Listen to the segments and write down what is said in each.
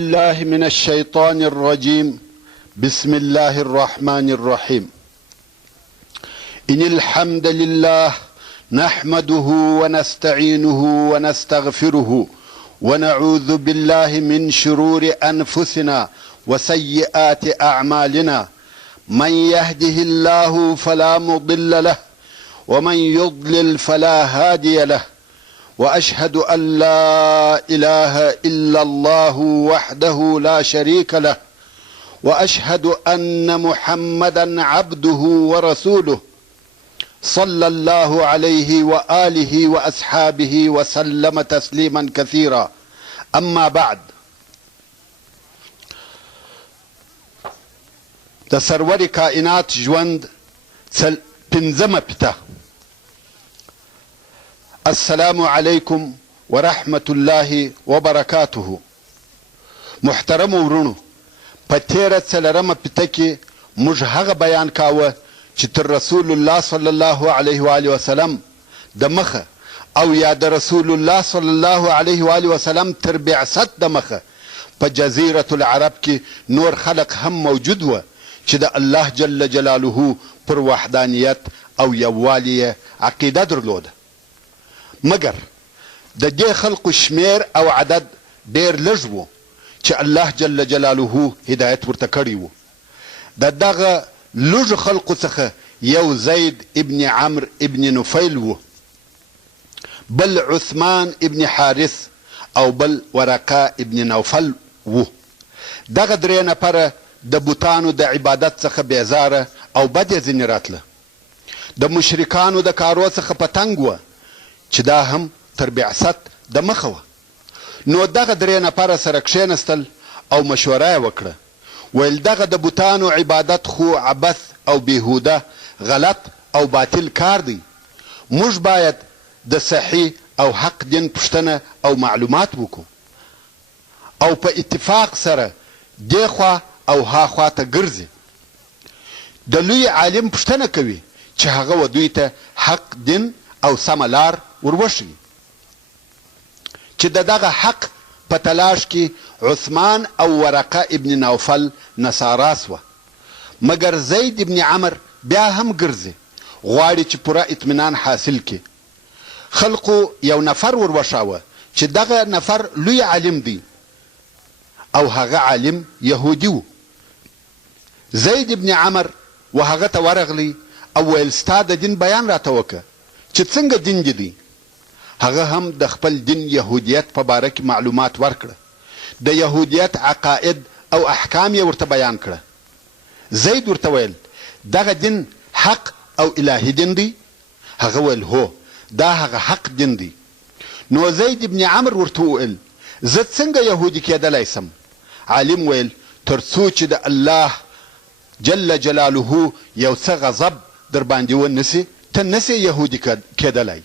الله من الشيطان الرجيم. بسم الله الرحمن الرحيم. إن الحمد لله نحمده ونستعينه ونستغفره ونعوذ بالله من شرور أنفسنا وسيئات أعمالنا. من يهده الله فلا مضل له ومن يضلل فلا هادي له، وأشهد أن لا إله إلا الله وحده لا شريك له، وأشهد أن محمدا عبده ورسوله صلى الله عليه وآله وأصحابه وسلم تسليما كثيرا. أما بعد، د سرور کائنات ژوند پنځمه پته. السلام علیکم ورحمت الله وبرکاته. محترم ورونو، په تیره څلرمه پته کې موږ هغه بیان کاوه چې تر رسول الله صلی الله علیه و آله وسلم د مخه او یا د رسول الله صلی الله علیه و آله وسلم تر بعثت د مخه په جزیرة العرب کې نور خلق هم موجود و چې د الله جل جلاله پر وحدانیت او یووالی عقیده درلوده، مګر د دې خلقو شمیر او عدد ډیر لږ و چې الله جل جلاله هدایت ورته کړی و. د دغه لږ خلقو څخه یو زید ابن عمرو ابن نفیل و، بل عثمان ابن حارث او بل ورقه ابن نوفل و. دغه درې نفره د بوتانو د عبادت څخه بیزاره او بد یې ځینې راتله. د مشرکانو د کارو څخه په تنګ وه چې دا هم تر بعثت د مخه وه. نو دغه درې نفره سره کښېنستل او مشوره یې وکړه. ویل دغه د بوتانو عبادت خو عبث او بیهوده غلط او باطل کار دی. موږ باید د صحیح او حق دین پوښتنه او معلومات وکړو او په اتفاق سره دې خوا او ها خوا ته ګرځي. د لوی عالم پوښتنه کوي چې هغه و دوی ته حق دین او سمه لار وروښيي. چې د دغه حق په تلاش کې عثمان او ورقه ابن نوفل نصارا سوه، مګر زید ابن عمرو بیا هم ګرځي، غواړي چې پوره اطمینان حاصل کړي. خلقو یو نفر وروښاوه چې دغه نفر لوی عالم دی او هغه عالم یهودي و. زید ابن عمرو و هغه ته ورغلی او ویل ستا د دین بیان راته وکړه چې څنګه دین دې دی. هغه هم د خپل دین یهودیت په باره کې معلومات ورکړه. د یهودیت عقاید او احکام یې ورته بیان کړه. زید ورته ویل دغه دین حق او الهي دین دی؟ هغه ویل هو، دا هغه حق دین دی. نو زید ابن عمرو ورته وویل زه څنګه یهودي کېدلی سم؟ عالم ویل تر څو چې د الله جل جلاله یو څه غضب در باندې ونسي ته نسې یهودي کېدلی،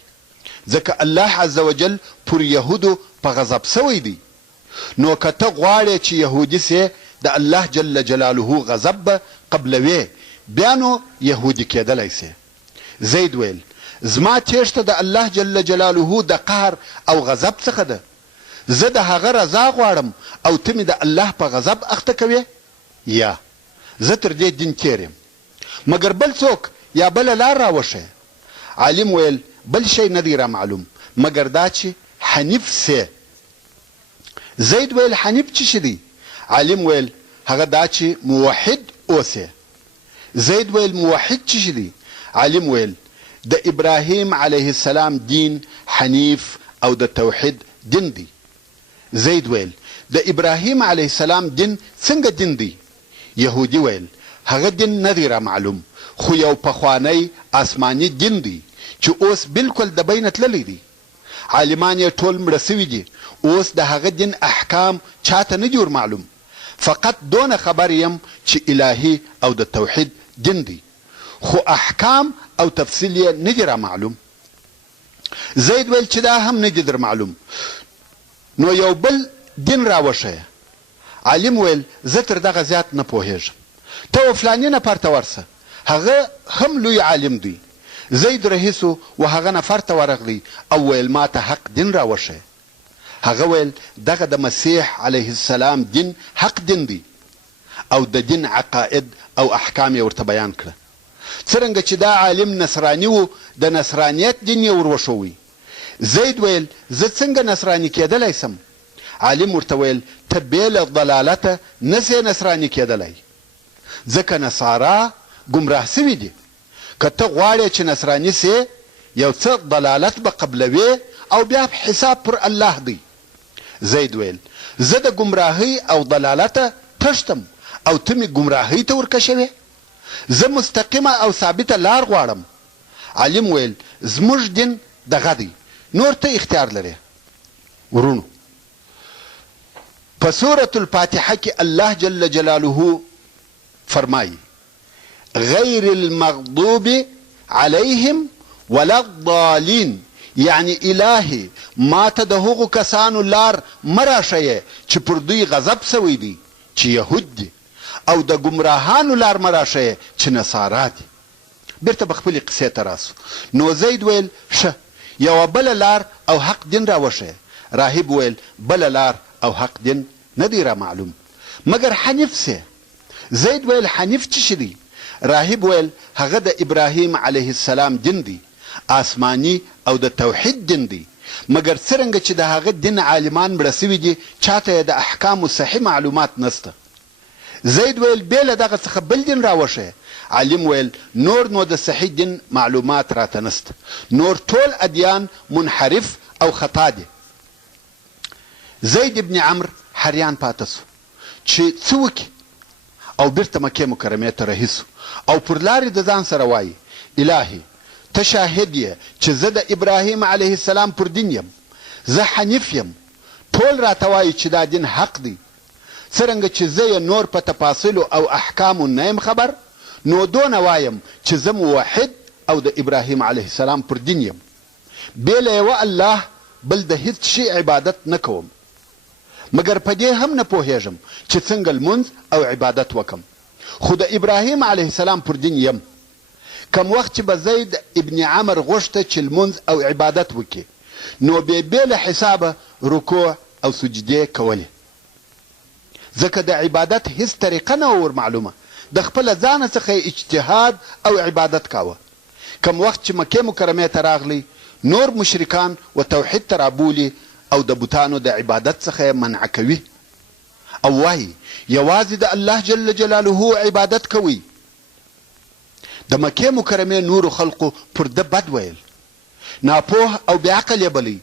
ځکه الله عز وجل پر یهودو په غضب سوی دی. نو که ته غواړې چې یهودي سې د الله جل جلاله غضب به قبلوې، بیا نو یهودي کېدلی سې. زید ویل زما تیښته د الله جل جلاله د قهر او غضب څخه ده. زه د هغه رضا غواړم او ته مې د الله په غضب اخته کوې؟ یا زه تر دې دین تېر یم، مګر بل څوک یا بله لار راوښیه. عالم ویل بل شی نه دی را معلوم مګر دا چې حنیف سې. زید ویل حنیف څه شي دی؟ عالم ویل هغه دا چې موحد اوسې. زید ویل موحد څه شي دی؟ عالم ویل د ابراهیم علیه السلام دین حنیف او د توحید دین دی. زید ویل د ابراهیم علیه السلام دین څنګه دین دی؟ یهودي ویل هغه دین نه دی را معلوم، خو یو پخوانی آسمانی دین دی چې اوس بالکل د بینه تللی دی. عالمان یې ټول مړه سوي دي، اوس د هغه دین احکام چاته نه دي معلوم. فقط دونه خبر یم چې الهي او د توحید دین دی، خو احکام او تفصیل یې نه دي را معلوم. زید ویل چې دا هم نه دي در معلوم، نو یو بل دین را وښیه. عالم ویل زه تر دغه زیات نه پوهیږم، ته و فلاني نفر ته ورسه، هغه هم لوی عالم دی. زید رهیسو و هغه نفر ته ورغلی او ویل ما ته حق دین را وښیه. هغه ویل دغه د مسیح علیه السلام دین حق دین دی او د دین عقاید او احکام یې ورته بیان کړه. څرنګه چې دا عالم نصراني و د نصرانیت دین یې ور وښوی. زید ویل زه څنګه نصراني کېدلی سم؟ عالم ورته ویل ته بې له ضلالته نسې نصراني کېدلی، ځکه نصارا ګمراه سوي دي. که ته غواړې چې نصراني سې یو څه ضلالت به قبلوې او بیا حساب پر الله دی. زید ویل زه د ګمراهۍ او ضلالته تښتم او ته مې ګمراهۍ ته ورکشوې، زه مستقیمه او ثابته لار غواړم. عالم ویل زموږ دین دغه دی، نور ته اختیار لرې. ورونو په سورة الفاتحه کې الله جل جلاله فرمایي غیر المغضوب علیهم ولا الضالین، یعنی الهی ما ته د هغو کسانو لار مه راښیې چې پر دوی غضب سوی دی چې یهود دي، او د ګمراهانو لار مه راښیې چې نصارا دي. بیرته به خپلې قصې ته راسو. نو زید ویل ښه یوه بله لار او حق دین راوښیه. راهب ویل بله لار او حق دین نه دی را معلوم مګر حنیف سه. زید ویل حنیف څه شي دی؟ راهب ویل هغه د ابراهیم علیه السلام دین دی، آسمانی او د توحید دین دی، مګر څرنګه چې د هغه دین عالمان مړه سوي دي چاته یې د احکامو صحیح معلومات نسته. زید ویل بې له دغه څخه بل دین راوښیه. عالم ویل نور نو د صحیح دین معلومات راته نسته، نور ټول ادیان منحرف او خطا دي. زید ابن عمرو حریان پاته سو چې څه وکړي او بیرته مکې مکرمې ته رهي سو او پر لارې د ځان سره وایي الهي ته شاهد یې چې زه د ابراهیم علیه السلام پر دین یم، زه حنیف یم، ټول راته وایي چې دا دین حق دی. څرنګه چې زه یې نور په تفاصیلو او احکامو نه یم خبر، نو دونه وایم چې زه موحد او د ابراهیم علیه السلام پر دین یم، بې له یوه الله بل د هیڅ شي عبادت نه کوم، مګر په دې هم نه پوهیږم چې څنګه لمونځ او عبادت وکم، خو د ابراهیم علیه السلام پر دین یم. کم وخت چې به زید ابن عمر غوښته چې لمونځ او عبادت وکړي نو بې له حسابه رکوع او سجدې کولې، ځکه د عبادت هیڅ طریقه نه ور معلومه، د خپله ځانه څخه اجتهاد او عبادت کاوه. کم وخت چې مکې مکرمې ته راغلی نور مشرکان و توحید ته رابولي او د بوتانو د عبادت څخه منع کوي او وایي یوازې د الله جل جلاله عبادت کوي. د مکې مکرمې نورو خلقو پر ده بد ویل، ناپوه او بېعقل یې بلی،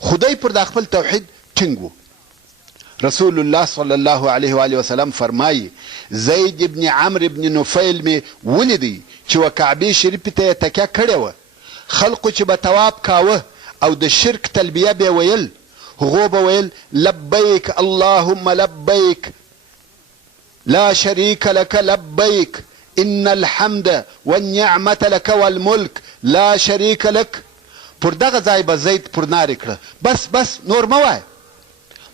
خدای پر دا خپل توحید ټینګ و. رسول الله صلی الله علیه و آله وسلم فرمایي زید ابن عمرو ابن نفیل مې ولیدی چې و کعبې شریفې ته یې تکیه کړې وه، خلقو چې به طواف کاوه او د شرک تلبیه به ویل، هغو به ویل لبیک اللهم لبیک لا شریک لک لبیک ان الحمد والنعمة لك والملك لا شریک لک. پر دغه ځای به زید پر نارې کړه بس نور مه وایه،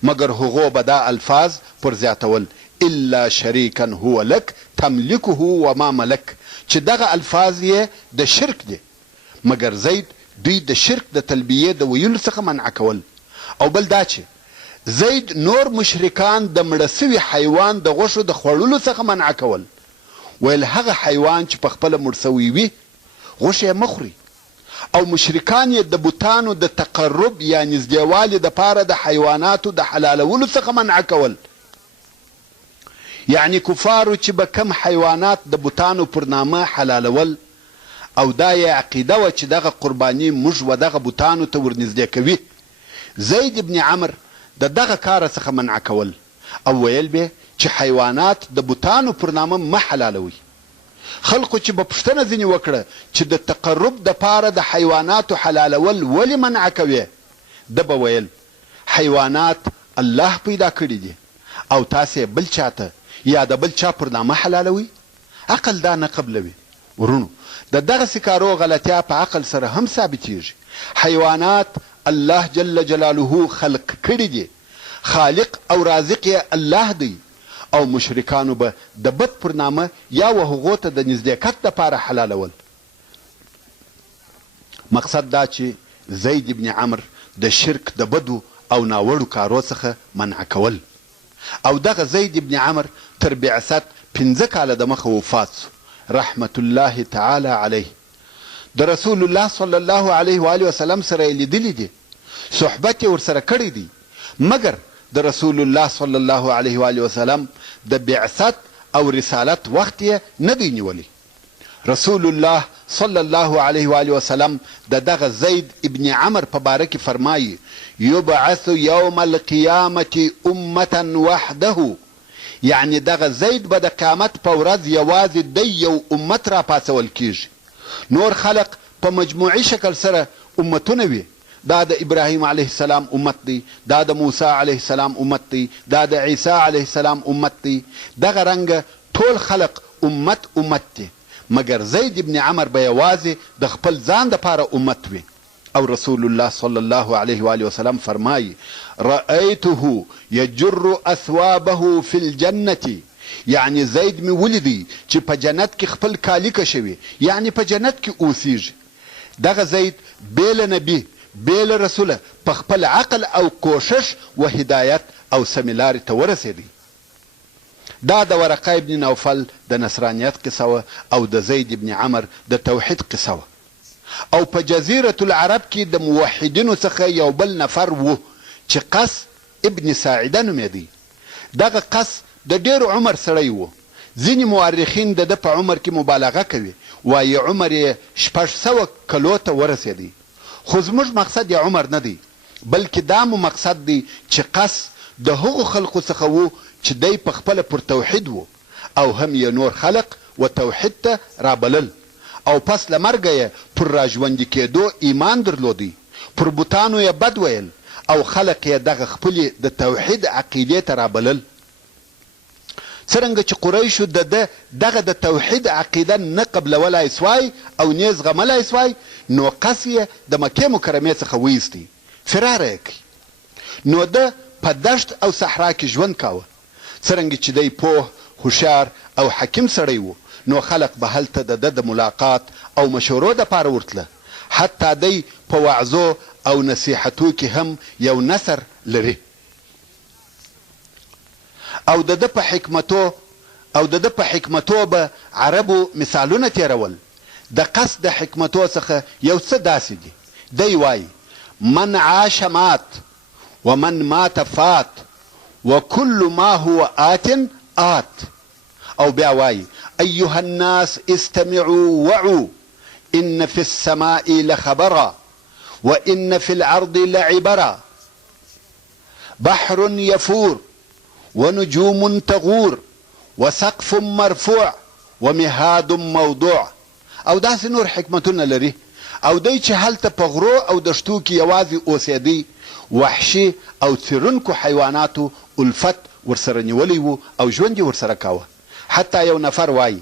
مګر هغو به دا الفاظ پر زیاتول الا شریکا هو لک تملکه وما ملک، چې دغه الفاظ یې د شرک دی، مګر زید دوی د شرک د تلبیې د ویلو څخه منع کول. او بل دا چې زید نور مشرکان د مړه سوي حیوان د غوښو د خوړلو څخه منع کول، ویل هغه حیوان چې په خپله مړ سوی وي غوښه یې مه خوري، او مشرکان یې د بوتانو د تقرب یا نږدېوالي دپاره د حیواناتو د حلالولو څخه منع کول. یعنی کفارو چې به کم حیوانات د بوتانو پر نامه حلالول او دا یې عقیده وه چې دغه قرباني موږ و دغه بوتانو ته ورنږدې کوي، زید ابن عمر د دغه کاره څخه منع کول او ویل به چې حیوانات د بوتانو پر نامه مه حلالوي. خلقو چې به پوښتنه ځینې وکړه چې د تقرب دپاره د حیواناتو حلالول ولې منع کوې، ده به ویل حیوانات الله پیدا کړي دي او تاسې بل چاته یا د بل چا پر نامه حلالوي، عقل دا نه قبلوي. ورونو د دغسې کارو غلطیا په عقل سره هم ثابتیږي. حیوانات الله جل جلاله خلق کړي دي، خالق او رازق یې الله دی، او مشرکانو به د بت پر نامه یا و هغو ته د نزدېکت دپاره حلالول. مقصد دا چې زید ابن عمر د شرک د بدو او ناوړو کارو څخه منع کول. او دغه زید ابن عمر تر بعثت 15 کاله د مخه وفات سو رحمت الله تعالی علیه. د رسول الله صلی الله علیه و آله وسلم سره لیدلی دي، صحبت یې ورسره کړی دی، مګر د رسول الله صلی الله علیه و آله وسلم د بعثت او رسالت وخت یې نه دی نیولی. رسول الله صلی الله علیه و آله وسلم د دغه زید ابن عمر په باره کې فرمایي یبعث یوم القیامة امة وحده، یعنی دغه زید به د قیامت په ورځ یوازې د یو امت را پاڅول کیږي، نور خلق په مجموعي شکل سره امتونه وي. دا د ابراهیم علیه السلام امت دی، دا د موسی علیه السلام امت دی، دا د عیسی علیه السلام امت دی. دغه رنګه ټول خلق امت دی، مګر زید ابن عمر به یوازې د خپل ځان دپاره امت وي. او رسول الله صلی الله علیه و آله وسلم فرمایي رأیته یجر اثوابه فی الجنة، یعنی زید می ولیدی چې په جنت کې خپل کالی کشوي، یعنی په جنت کې اوسیږي. دغه زید بیل نبی بیل رسوله په خپل عقل او کوشش و هدایت او سمیلاري ته ورسېدی. دا د ورقه ابن نوفل د نصرانیت قصه وه او د زید ابن عمر د توحید قصه وه. او په جزیرة العرب کې د موحدینو څخه یو بل نفر و چې قس ابن ساعده نومېدی. دغه قس د ډېر عمر سړی و. ځینې مورخین د ده په عمر کې مبالغه کوي، وایي عمر یې 600 کلو ته ورسېدی. خو زموږ مقصد یې عمر نه دی، بلکې دا مو مقصد دی چې قس د هغو خلقو څخه و چې دی په خپله پر توحید و او هم یې نور خلق و توحید ته رابلل، او پس له مرګه یې پر راژوندي کېدو ایمان درلودی، پر بوتانو یې بد ویل او خلق یې دغه خپلې د توحید عقیدې ته رابلل. څرنګه چې قریشو د ده دغه د توحید عقیده نه قبلولی سوای او نه زغملی سوای، نو قس یې د مکې مکرمې څخه ویستی، فرار یې کړي. نو ده په دشت او صحرا کې ژوند کاوه. څرنګه چې دی پوه، هوښیار او حکیم سړی و، نو خلق به هلته د ده د ملاقات او مشورو دپاره ورتله. حتی دی په وعظو او نصیحتو کې هم یو نثر لري. او د ده په حکمتو به عربو مثالونه تیرول. د قصد د حکمتو څخه یو څه داسې دي. دی وایي من عاش مات ومن مات فات وكل ما هو آت. او بیا وایي ایها الناس استمعوا وعوا ان في السماء لخبرا وان في الارض لعبرا بحر يفور ونجوم تغور وسقف مرفوع ومهاد موضوع. او داسې نور حکمتونه لري. او دی چې هلته په غرو او دشتو کې یوازې اوسېدی، وحشي او څیرونکو حیواناتو الفت ورسره نیولی و او ژوند یې ورسره کاوه. حتی یو نفر وایي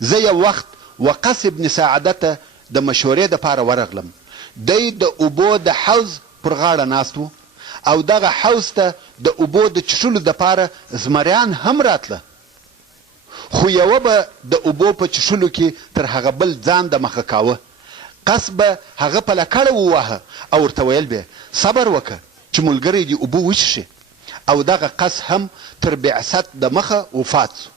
زه یو وخت وقس ابن ساعده ته د مشورې دپاره ورغلم. دی د اوبو د حوض پر غاړه ناست و او دغه حوض ته د اوبو د چښلو دپاره زمریان هم راتله، خو یوه به د اوبو په چښلو کې تر هغه بل ځان د مخه کاوه. قس به هغه په لکړه ووهه او ورته ویل به صبر وکړه چې ملګری دې اوبه وڅښي. او دغه قس هم تر بعثت د مخه وفات سو.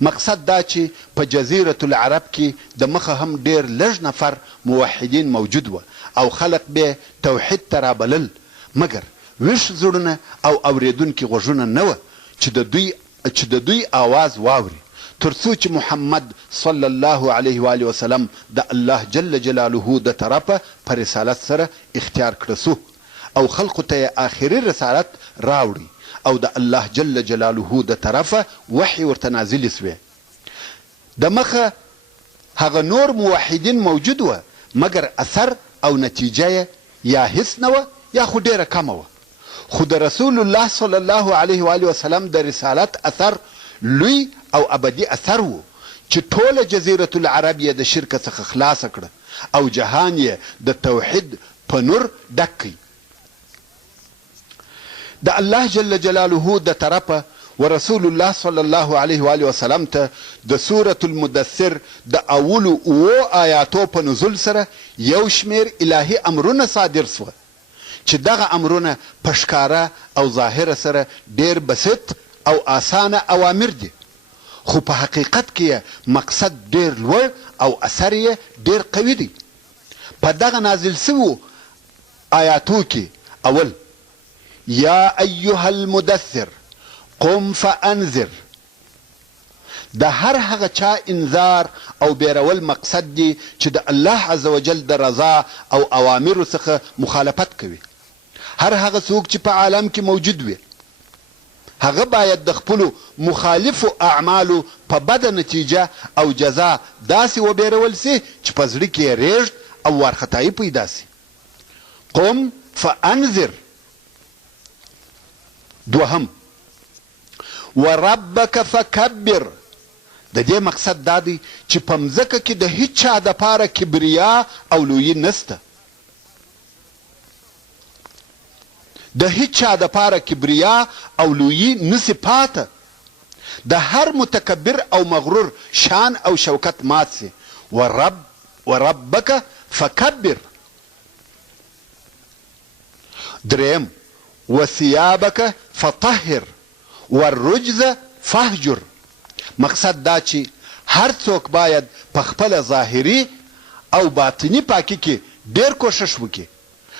مقصد دا چې په جزیرة العرب کې د مخه هم ډیر لږ نفر موحدین موجود و او خلق به توحید ته رابلل، مګر ویښ زړونه او اوریدونکي غوږونه نه وه چې د دوی آواز واوري، تر څو چې محمد صلی الله علیه و آله وسلم د الله جل جلاله د طرفه په رسالت سره اختیار کړه سو او خلقو ته آخري رسالت راوړي او د الله جل جلاله د طرفه وحی ورته نازل سوی. د مخه هغه نور موحدین موجود و، مګر اثر او نتیجه یا هیڅ نه وه یا خو ډیره کمه وه. خو د رسول الله صلی الله علیه و آله وسلم د رسالت اثر لوی او ابدي اثر و چې ټوله جزیرة العرب یې د شرک څخه خلاصه کړه او جهان یې د توحید په نور ډک کړي. د الله جل جلاله د طرفه ورسول الله صلی الله علیه و آله وسلم ته د سورة المدثر د اولو 7 آیاتو په نزول سره یو شمیر الهي امرونه صادر سوه چې دغه امرونه په ښکاره او ظاهره سره ډیر بسیط او آسانه اوامر دي، خو په حقیقت کې مقصد ډیر لوړ او اثر یې ډیر قوي دی. په دغه نازل سوو آیاتو کې اول یا ایها المدثر قم فانذر، د هر هغه چا انذار او بیرول مقصد دی چې د الله عز وجل د رضا او اوامرو څخه مخالفت کوي. هر هغه څوک چې په عالم کې موجود وي هغه باید د خپلو مخالفو اعمالو په بده نتیجه او جزا داسې وبیرول سي چې په زړه کې یې ریږد او وارخطایي پیدا سي. قم فانذر. دوهم وربک فکبر، د دې مقصد دا دی چې په مځکه کې د هیڅ چا دپاره کبریا او لویي نسته، د هیڅ چا دپاره کبریا او لویي نسي پاته، د هر متکبر او مغرور شان او شوکت مات سي. وربک فکبر. دریم وثيابك فطهر والرجز فهجر، مقصد دا چې هر څوک باید په خپل ظاهري او باطنی پاکی کې ډیر کوشش وکړي.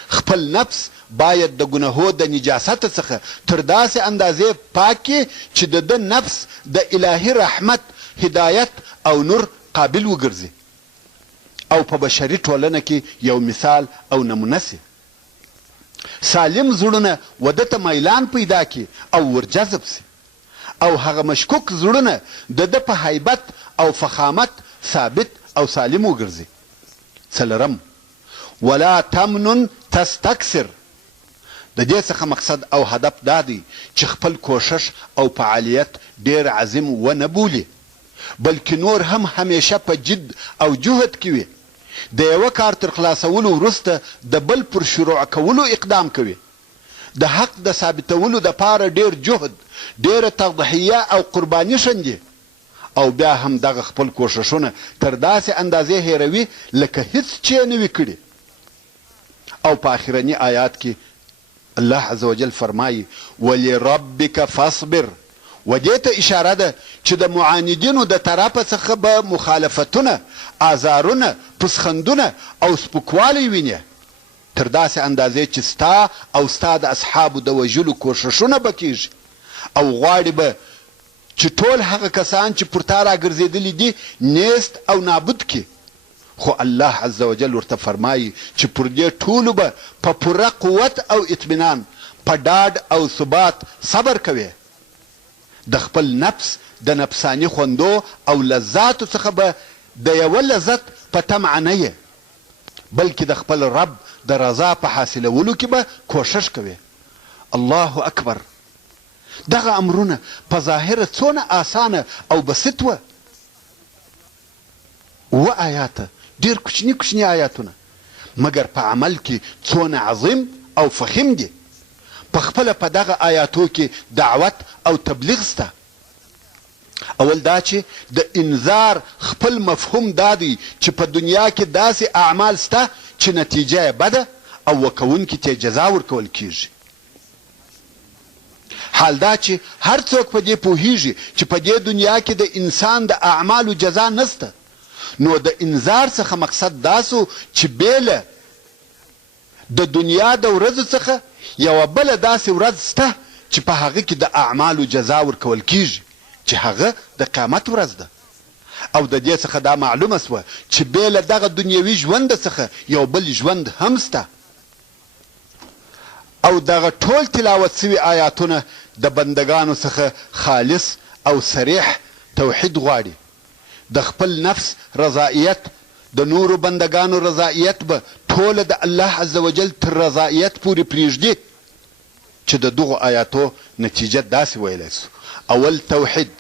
خپل نفس باید د ګناهو د نجاست څخه تر داسې اندازې پاکي چې د نفس د الهي رحمت هدایت او نور قابل وګرځي او په بشري ټولنه کې یو مثال او نمونه سي. سالم زړونه وده ته میلان پیدا کی او ورجذب سي، او هغه مشکوک زړونه د ده په هیبت او فخامت ثابت او سالم وګرځي. څلورم ولا تمنن تستکثر، د دې څخه مقصد او هدف دا دی چې خپل کوشش او فعالیت ډیر عظیم ونه بولي، بلکې نور هم همیشه په جد او جهد کې وي. د یوه کار تر خلاصولو وروسته د بل پر شروع کولو اقدام کوي. د حق د ثابتولو دپاره ډیر جهد، ډیره تضحیه او قرباني شندي، او بیا هم دغه خپل کوششونه تر داسې اندازې هیروي لکه هیڅ چې یې نه وي کړي. او په آخرني آیات کې الله عز وجل فرمایي ولربک فاصبر، و دې ته اشاره ده چې د معاندینو د طرفه څخه به مخالفتونه، آزارونه، پسخندونه او سپکوالی ویني تر داسې اندازې چې ستا او ستا د اصحابو د وژلو کوششونه به کیږي، او غواړي به چې ټول هغه کسان چې پر تا راګرځېدلي دي نیست او نابود کړي. خو الله عز وجل ورته فرمایي چې پر دې ټولو به په پوره قوت او اطمینان، په ډاډ او ثبات صبر کوي. د خپل نفس د نفسانی خوندو او لذاتو څخه به د یوه لذت په طمع نه یې، بلکې د خپل رب د رضا په حاصلولو کې به کوشش کوي. الله اکبر. دغه امرونه په ظاهره څونه آسانه او بسیط وه. اوه آیاته، ډېر کوچني کوچني آیاتونه، مګر په عمل کې څونه عظیم او فخیم دي. په خپله په دغه آیاتو کې دعوت او تبلیغ سته. اول دا چې د انذار خپل مفهوم دا دی چې په دنیا کې داسې اعمال سته چې نتیجه یې بده او وکوونکي ته جزا ورکول کیږي. حال دا چې هر څوک په دې پوهیږي چې په دې دنیا کې د انسان د اعمالو جزا نسته، نو د انذار څخه مقصد داسو چې بیله د دنیا د ورځو څخه یوه بله داسې ورځ سته چې په هغه کې د اعمالو جزا ورکول کیږي، چې هغه د قیامت ورځ ده. او د دې څخه دا معلومه سوه چې بیله دغه دنیوي ژوند څخه یو بل ژوند هم سته. او دغه ټول تلاوت سوي آیاتونه د بندگانو څخه خالص او صریح توحید غواړي. د خپل نفس رضائیت، د نورو بندگانو رضائیت به ټوله د الله عز وجل تر رضائیت پورې پرېږدي، چې د دغو آیاتو نتیجه داسې ویلی سو: اول توحید،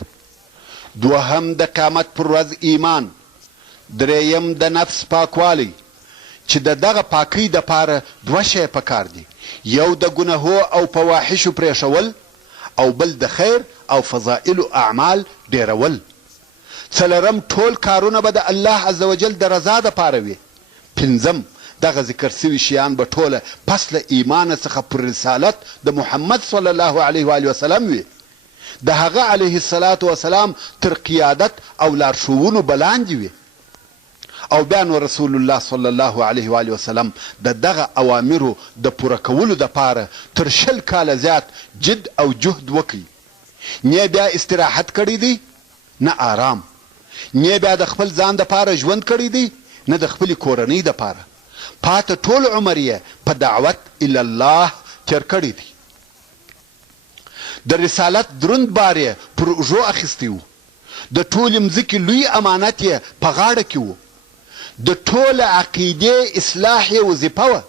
دوهم د قیامت پر ورځ ایمان، دریم د نفس پاکوالی چې د دغه پاکی دپاره دوه شی پکار دي، یو د ګناهو او فواحشو پرېښول، او بل د خیر او فضائلو اعمال ډیرول. څلورم ټول کارونه به د الله عز وجل د رضا دپاره وي. پنځم دغه ذکر سوي شیان به ټوله پس له ایمانه څخه پر رسالت د محمد صلی الله علیه و آله وسلم وي، د هغه علیه الصلاة والسلام تر قیادت او لارښوونو به لاندې وي. او بیا نو رسول الله صلی الله علیه و آله وسلم د دغه اوامرو د پوره کولو دپاره تر 20 کاله زیات جد او جهد وکړي. نه بیا استراحت کړی دی نه آرام، نه بیا د خپل ځان دپاره ژوند کړی دی نه د خپلې کورنۍ دپاره. پاته ټول عمر یې په دعوت الله تیر کړی دی. د رسالت دروند بار یې پر اوږو اخیستی و، د ټولې مځکې لوی امانت یې په غاړه کې و، د ټوله عقیدې اصلاح یې وظیفه وه،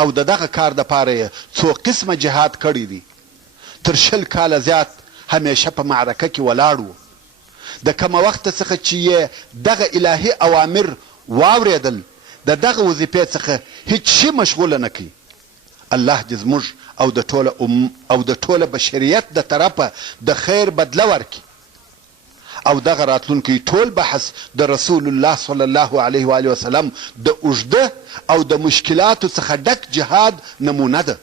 او د دغه کار دپاره یې څو قسمه جهاد کړی دی. تر 20 کاله زیات همیشه په معرکه کې ولاړ و. د کومه وخته څخه چې یې دغه الهي اوامر واورېدل د دغه وظیفې څخه هیڅ شي مشغوله نه کوي. الله دې زموږ او د ټوله بشریت د طرفه د خیر بدله ورکړي. او دغه راتلونکی ټول بحث د رسول الله صلی الله علیه و آله وسلم د اوږده او د مشکلاتو څخه ډک جهاد نمونه ده،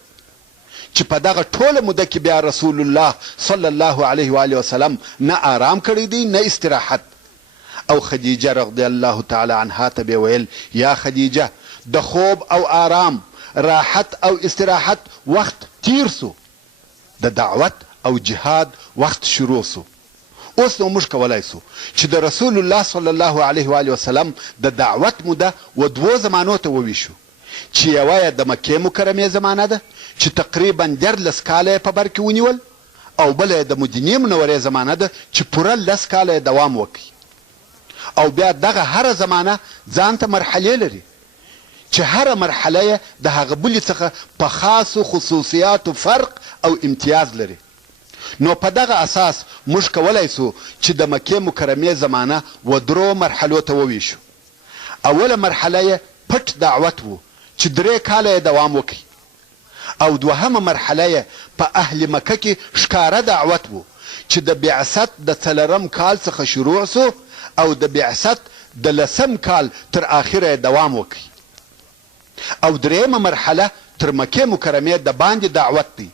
چې په دغه ټوله موده کې بیا رسول الله صلی الله علیه و آله وسلم نه آرام کړی دی نه استراحت. او خدیجه رضی الله تعالی عنها ته به ویل یا خدیجه د خوب او آرام، راحت او استراحت وخت تیر سو، د دعوت او جهاد وخت شروع سو. اوس نو موږ کولای سو چې د رسول الله صلی الله علیه و آله وسلم د دعوت موده و دوو زمانو ته وویشو، چې یوه یې د مکې مکرمې زمانه ده چې تقریبا 14 کاله یې په بر کې ونیول، او بله یې د مدینې منورې زمانه ده چې پوره 10 کاله یې دوام وکړي. او بیا دغه هره زمانه ځان ته مرحلې لري چې هره مرحله یې د هغه بلې څخه په خاصو خصوصیاتو فرق او امتیاز لري. نو په دغه اساس موږ کولای سو چې د مکې مکرمې زمانه و 3 مرحلو ته وویشو. اوله مرحله یې پټ دعوت و چې 3 کاله یې دوام وکړي، او دوهمه مرحله یې په اهل مکه کې ښکاره دعوت و چې د بعثت د 4 کال څخه شروع سو، او د بعثت د 10 کال تر اخره دوام وکړي. او درېیمه مرحله تر مکې مکرمې د باندې دعوت دی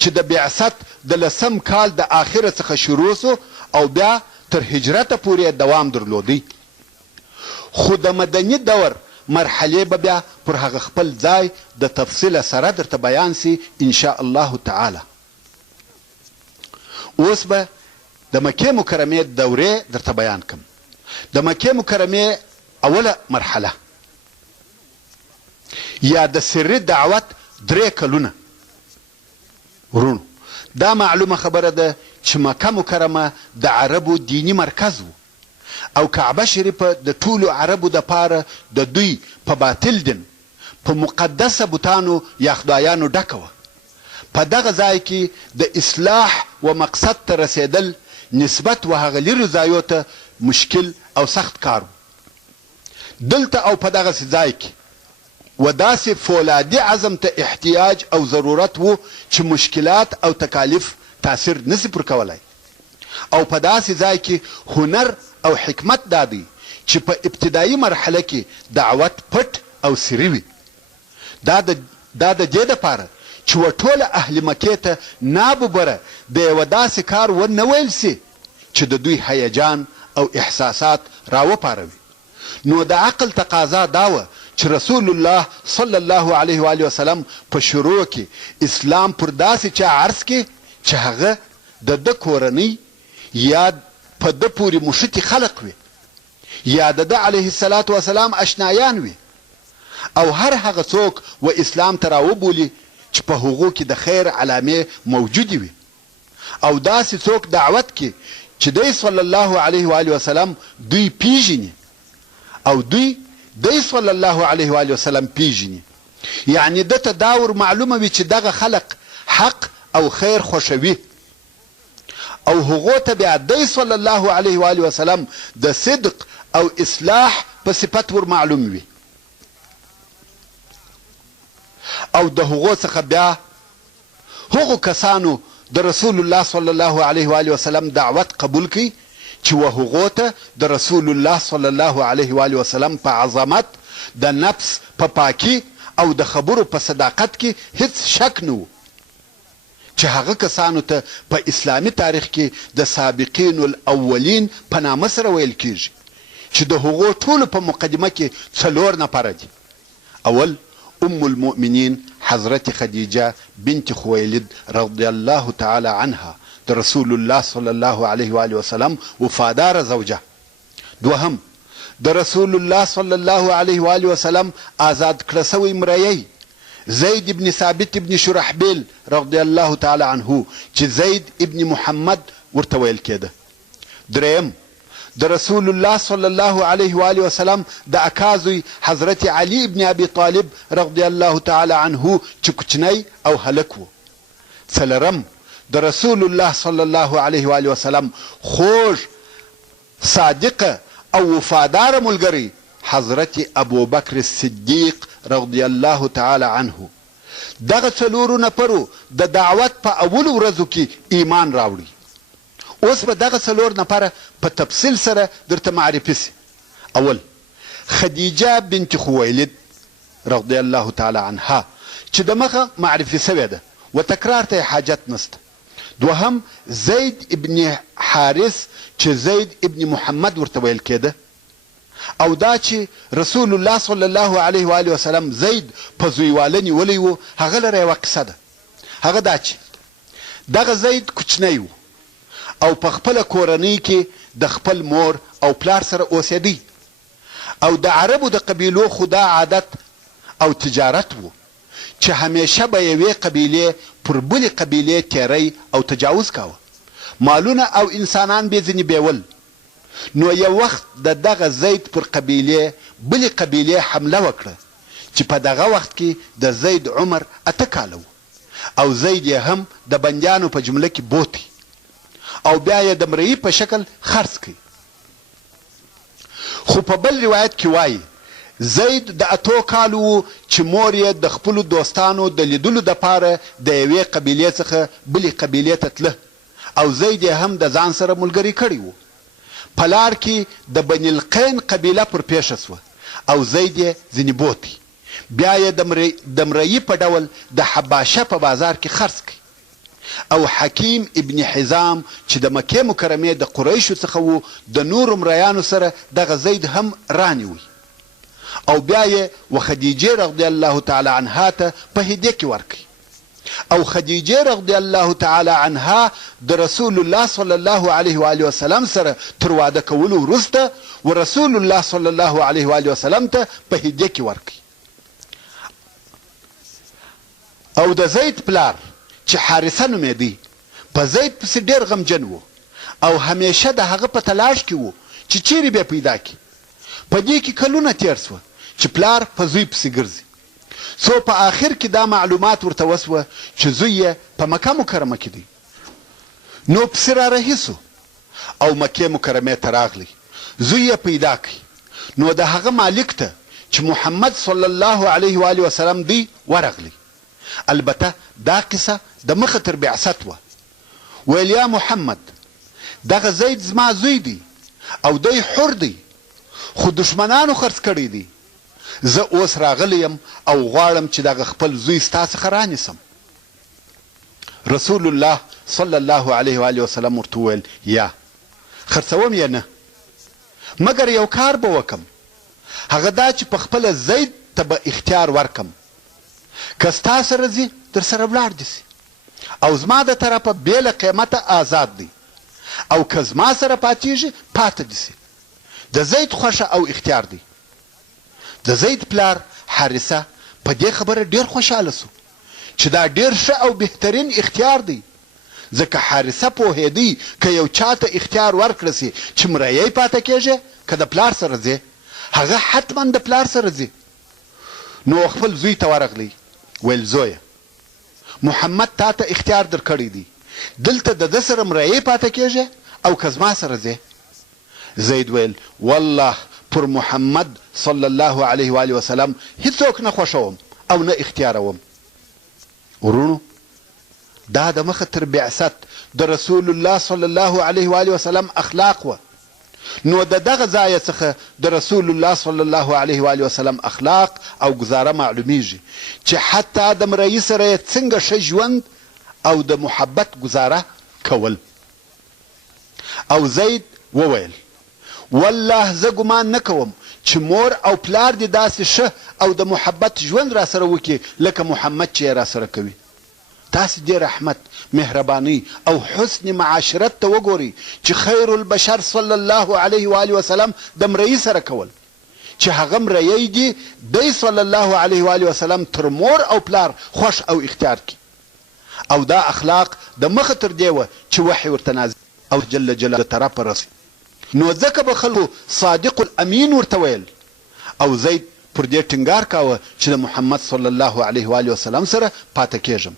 چې د بعثت د 10 کال د اخره څخه شروع سو، او بیا تر هجرته پورې دوام درلودی. خو د مدني دور مرحلې به بیا پر هغه خپل ځای د تفصیل سره درته بیان سي ان شاء الله تعالی. اوس به د مکې مکرمې دورې درته بیان کم. د مکې مکرمې اوله مرحله یا د سري دعوت 3 کلونه ورونو، دا معلومه خبره ده چې مکه مکرمه د عربو دینی مرکز و، او کعبه شریفه د ټولو عربو دپاره د دوی په باطل دین، په مقدسه بوتانو یا خدایانو ډکه وه. په دغه ځای کې د اصلاح و مقصد ته رسېدل نسبت و هغه لیرو ځایو ته مشکل او سخت کار و. دلته او په دغسې ځای کې و داسې فولادي عزم ته احتیاج او ضرورت و چې مشکلات او تکالیف تاثیر نسی پر کولای. او په داسې ځای کې هنر او حکمت دادی چې په ابتدایي مرحله کې دعوت پټ او سری وي. دا د دې دپاره چې و ټوله اهل مکې ته ناببره د یوه داسې کار ونه ویل سي چې د دوی هیجان او احساسات راوپاروي. نو د عقل تقاضا دا وه چې رسول الله صلی الله علیه و آله وسلم په شروع کې اسلام پر داسې چا عرض کې چې هغه د ده کورنۍ یا په ده پورې مشتي خلق وي، یا د ده علیه الصلاة والسلام اشنایان وي، او هر هغه څوک و اسلام ته راوبولي چې په هغو کې د خیر علامې موجودې وي، او داسې څوک دعوت کې چې دی صلی الله علیه و آله وسلم دوی پیژني، او دوی صلی الله علیه و آله وسلم پیژني. یعنی دته دا ور معلومه وي چې دغه خلق حق او خیر خوښوي، او هغو ته بیا دی صلی الله علیه و آله وسلم د صدق او اصلاح په صفت ور معلوم وي. او د هغو څخه بیا هغو کسانو د رسول الله صلی الله علیه و آله وسلم دعوت قبول کی چې و هغو ته د رسول الله صلی الله علیه و آله وسلم په عظمت د نفس په پاکي او د خبرو په صداقت کې هیڅ شک نه و چې هغه کسانو ته په اسلامي تاریخ کې د سابقین الاولین په نامه سره ویل کیږي چې د هغو ټولو په مقدمه کې 4 نفره دي. اول ام المؤمنین حضرت خدیجه بنت خویلد رضی الله تعالی عنها د رسول الله صلی الله علیه و آله وسلم وفادار زوجه. دوهم د رسول الله صلی الله علیه و آله وسلم آزاد کړه سوی مریی زید ابن ثابت ابن شرحبیل رضی الله تعالی عنه چې زید ابن محمد ورته ویل کېده. دریم د رسول الله صلی الله علیه و آله وسلم د اکازوی حضرت علی ابن ابي طالب رضی الله تعالی عنه چې کوچنی او هلک و. څلورم د رسول الله صلی الله علیه و آله وسلم خوږ صادقه او وفادار ملګری حضرت ابو بکر صدیق رضی الله تعالی عنه. دغه 4 نفرو د دعوت په اولو ورځو کې ایمان راوړي. اوس به دغه 4 نفره په تفصیل سره درته معرفي سي. اول خدیجه بنت خویلد رضی الله تعالی عنها چې د مخه معرفي سوې ده و تکرار ته حاجت نسته. دوهم زید ابن حارث چې زید ابن محمد ورته ویل کېده او دا چې رسول الله صلی الله علیه و آله وسلم زید په زویواله نیولی و هغه لره یوه قصه ده. هغه دا چې دغه زید کوچنی و او په خپله کورنۍ کې د خپل مور او پلار سره اوسېدی او د عربو د قبیلو خو دا عادت او تجارت و چې همیشه به یوې قبیلې پر بلې قبیلې تیری او تجاوز کاوه. مالونه او انسانان به ځینې بیول. نو یو وخت د دغه زید پر قبیلې بلې قبیلې حمله وکړه چې په دغه وخت کې د زید عمر 8 کاله و او زید یې هم د بندیانو په جمله کې بوتی او بیا یې د مرئی په شکل خرڅ کړي. خو په بل روایت کې وایي زید د 8 کالو و چې مور یې د خپلو دوستانو د لیدلو دپاره د یوې قبیلې څخه بلې قبیلې ته تله او زید یې هم د ځان سره ملګری کړی و. په لار کې د بني القین قبیله پر پیښه سوه او زید یې ځینې بوتی. بیا یې د مرئی په ډول د حباشه په بازار کې خرڅ کړي او حکیم ابن حزام چې د مکې مکرمې د قریشو څخه و د نورو مریانو سره دغه زید هم رانیوی او بیا یې و خدیجې رضی الله تعالی عنها ته په هدیه کې ورکړي او خدیجې رضی الله تعالی عنها د رسول الله صلی الله علیه و آله وسلم سره تر واده کولو وروسته و رسول الله صلی الله علیه و آله وسلم ته په هدیه کې ورکړي. او د زید پلار چې حارثه نومېدی په زید پسې ډېر غمجن و او همیشه د هغه په تلاش کې و چې چیرې به پیدا کړي. په دې کې کلونه تیر سوه چې پلار په زوی پسې ګرځي. څو په آخر کې دا معلومات ورته وسوه چې زوی یې په مکه مکرمه کې دی. نو پسې را رهي سو او مکې مکرمې ته راغلی. زوی یې پیدا کړي نو د هغه مالک ته چې محمد صلی الله علیه و آله وسلم دی ورغلی. البته دا قصه د مخه تر بعثت وه. ویل یا محمد دغه زید زما زوی دی او دی حر دی خو دشمنانو خرڅ کړی دی. زه اوس راغلی یم او غواړم چې دغه خپل زوی ستا څخه رانیسم. رسول الله صلی الله علیه و آله وسلم ورته وویل یا خرڅوم یې نه مګر یو کار به وکم هغه دا چې په خپله زید ته به اختیار ورکم که ستا سره ځي در سره ولاړ دي سي او زما د طرفه بې له قیمته آزاد دی او که زما سره پاتېږي پاته دي سي. د زید خوښه او اختیار دی. د زید پلار حارثه په دې خبره ډېر خوشحاله سو چې دا ډېر ښه او بهترین اختیار دی ځکه حارثه پوهېدی که یو چاته اختیار ورکړه سي چې مریی پاته کېږي که د پلار سره ځې هغه حتما د پلار سره ځي. نو خپل زوی ته ورغلی ویل زویه محمد تا ته اختیار در کړی دی دلته د ده سره مریی پاته کېږي او که زما سره ځې. زید ویل والله پر محمد صلی الله علیه و آله وسلم هیڅوک نه خوښوم او نه اختیاروم. ورونو دا د مخه تر بعثت د رسول الله صلی الله علیه و آله وسلم اخلاق وه نو د دغه ځایه څخه د رسول الله صلی الله علیه و وسلم اخلاق او گزاره معلومیږي چې حتی د مرئي سره یې څنګه ښه ژوند او د محبت گزاره کول. او زید وویل والله زه ګمان نه کوم چې مور او پلار دې داسې ښه او د محبت ژوند را سره وکړي لکه محمد چې یې را سره کوي. تاسې دې رحمت، مهرباني او حسن معاشرت ته وګورئ چې خیر البشر صلی الله علیه و وسلم د مرئي سره کول، چې هغه مرئي دي دی صلی الله علیه و وسلم تر مور او پلار خوښ او اختیار کړي. او دا اخلاق د مخه تر دې وه چې وحی ورته نازل او جل جلاله طرفه رسي. نو ځکه به خلکو صادق الامین ورته ویل. او زید پر دې ټینګار کاوه چې د محمد صلی الله علیه و وسلم سره پاته کېږم.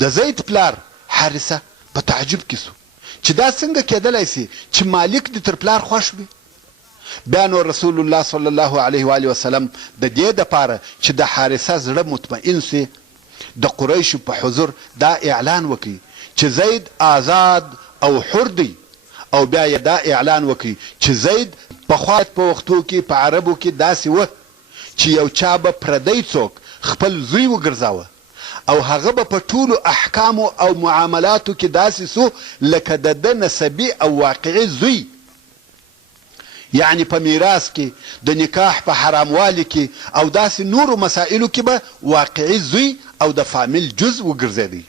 د زید پلار حارثه په تعجب کې سو چې دا څنګه کېدلی سي چې مالک دې تر پلار خوښ وي. بیا نو رسول الله صلی الله علیه و وسلم د دې دپاره چې د حارثه زړه مطمئن سي د قریشو په حضور دا اعلان وکړي چې زید آزاد او حر دی. او بیا یې دا اعلان وکړي چې زید پخوا په وختو کې په عربو کې داسې وه چې یو چا به پردی څوک خپل زوی وګرځاوه او هغه به په ټولو احکامو او معاملاتو کې داسې سو لکه د ده نسبي او واقعي زوی. یعنی په میراث کې، د نکاح په حراموالي کې او داسې نورو مسائلو کې به واقعي زوی او د فامیل جز وګرځېدی.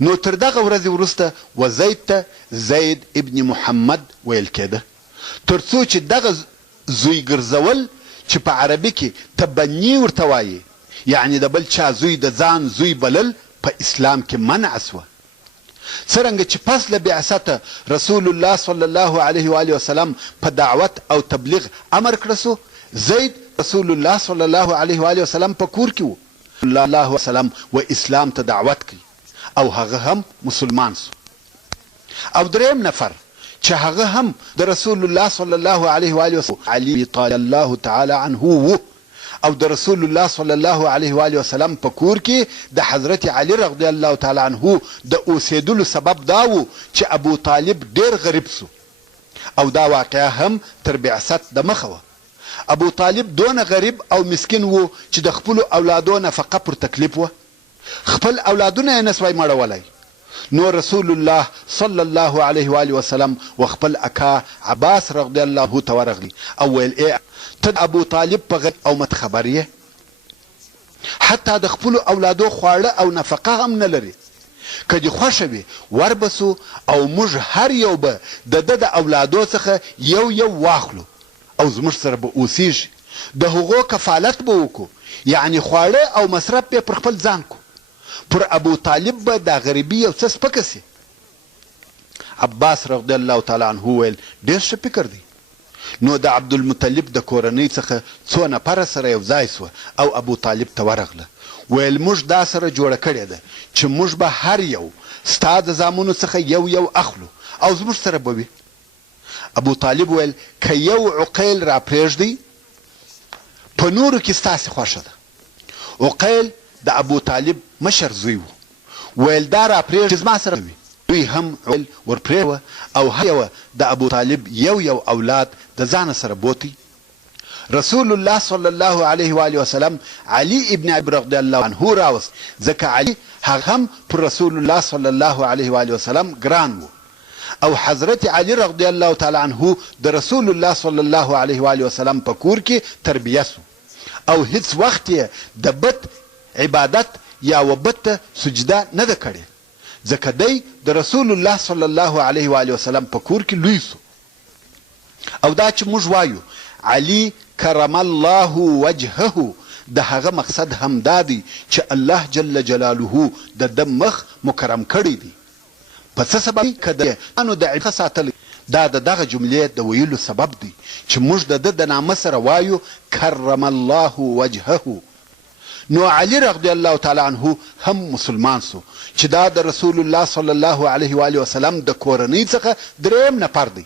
نو تر دغه ورځې وروسته وزید ته زید ابن محمد ویل کېده، تر څو چې دغه زوی ګرځول چې په عربي کې تبني ورته وایي، یعنی د بل چا زوی د ځان زوی بلل په اسلام کې منع سوه. څرنګه چې پس له بعثته رسول الله صلی الله علیه و وسلم په دعوت او تبلیغ امر کړه سو، زید رسول الله صلی الله علیه و وسلم په کور کې و الله وسلم و اسلام ته دعوت کوي او هغه هم مسلمان سو. او دریم نفر چې هغه هم د رسول الله صلی الله علیه و وسلم علی طال الله تعالی عنه و او د رسول الله صلی الله علیه و وسلم په کور کې د حضرت علی رضی الله تعالی عنه د اوسېدلو سبب دا و چې ابو طالب ډیر غریب سو. او دا واقعه هم تر بعثت د مخه وه. ابو طالب دونه غریب او مسکین و چې د خپلو اولادو نفقه پر تکلیف وه، خپل اولادونه یې نسوای مړولی. نو رسول الله صلی الله علیه و وسلم و خپل اکا عباس رضی الله ته ورغلی او ویل ای ته د ابو طالب په غږ او مت خبر یې، حتی د خپلو اولادو خواړه او نفقه هم نه لري. که دې خوښه وي وربسو او موږ هر یو به د ده د اولادو څخه یو واخلو او زموږ سره به اوسیږي، د هغو کفالت به وکړو، یعنی خواړه او مصرف به پر خپل ځان کو. پر ابو طالب به دا غریبي یو څه سپکه سي. عباس رضی الله تعالی عنه ویل ډېر ښه فکر دی. نو د عبدالمطلب د کورنۍ څخه څو نفره سره یو ځای سوه او ابو طالب ته ورغله. ویل موږ دا سره جوړه کړې ده چې موږ به هر یو ستا د زامنو څخه یو اخلو او زموږ سره به وي. ابو طالب ویل که یو عقیل را پرېږدئ په نورو کې ستاسې خوښه ده. عقیل د ابو طالب مشر زوی و. ویل دا را پرېږدئ زما سره وي. دوی هم عقیل ورپرېوه او هر یوه د ابو طالب یو اولاد د ځانه سره بوتی. رسول الله صلی الله علیه و وسلم علی ابن ابي رضی الله عنه راوست، ځکه علی هغه هم پر رسول الله صلی الله علیه و وسلم ګران و. او حضرت علی رضی الله تعالی عنه د رسول الله صلی الله علیه و وسلم په کور کې تربیه سو او هیڅ وخت یې د بت عبادت یا و بت سجده نه ده کړې، ځکه دی د رسول الله صلی الله علیه و وسلم په کور کې لوی سو. او دا چې موږ وایو علی کرم الله وجهه، د هغه مقصد هم دا دی چې الله جل جلاله د ده مخ مکرم کړی دی. په څه سبب؟ که د انو د عفه ساتل دا د دغه جملې د ویلو سبب دی چې موږ د ده د نامه سره وایو کرم الله وجهه. نو علی رضی الله تعالی عنه هم مسلمان سو چې دا د رسول الله صلی الله علیه و وسلم د کورنۍ څخه دریم نفر دی.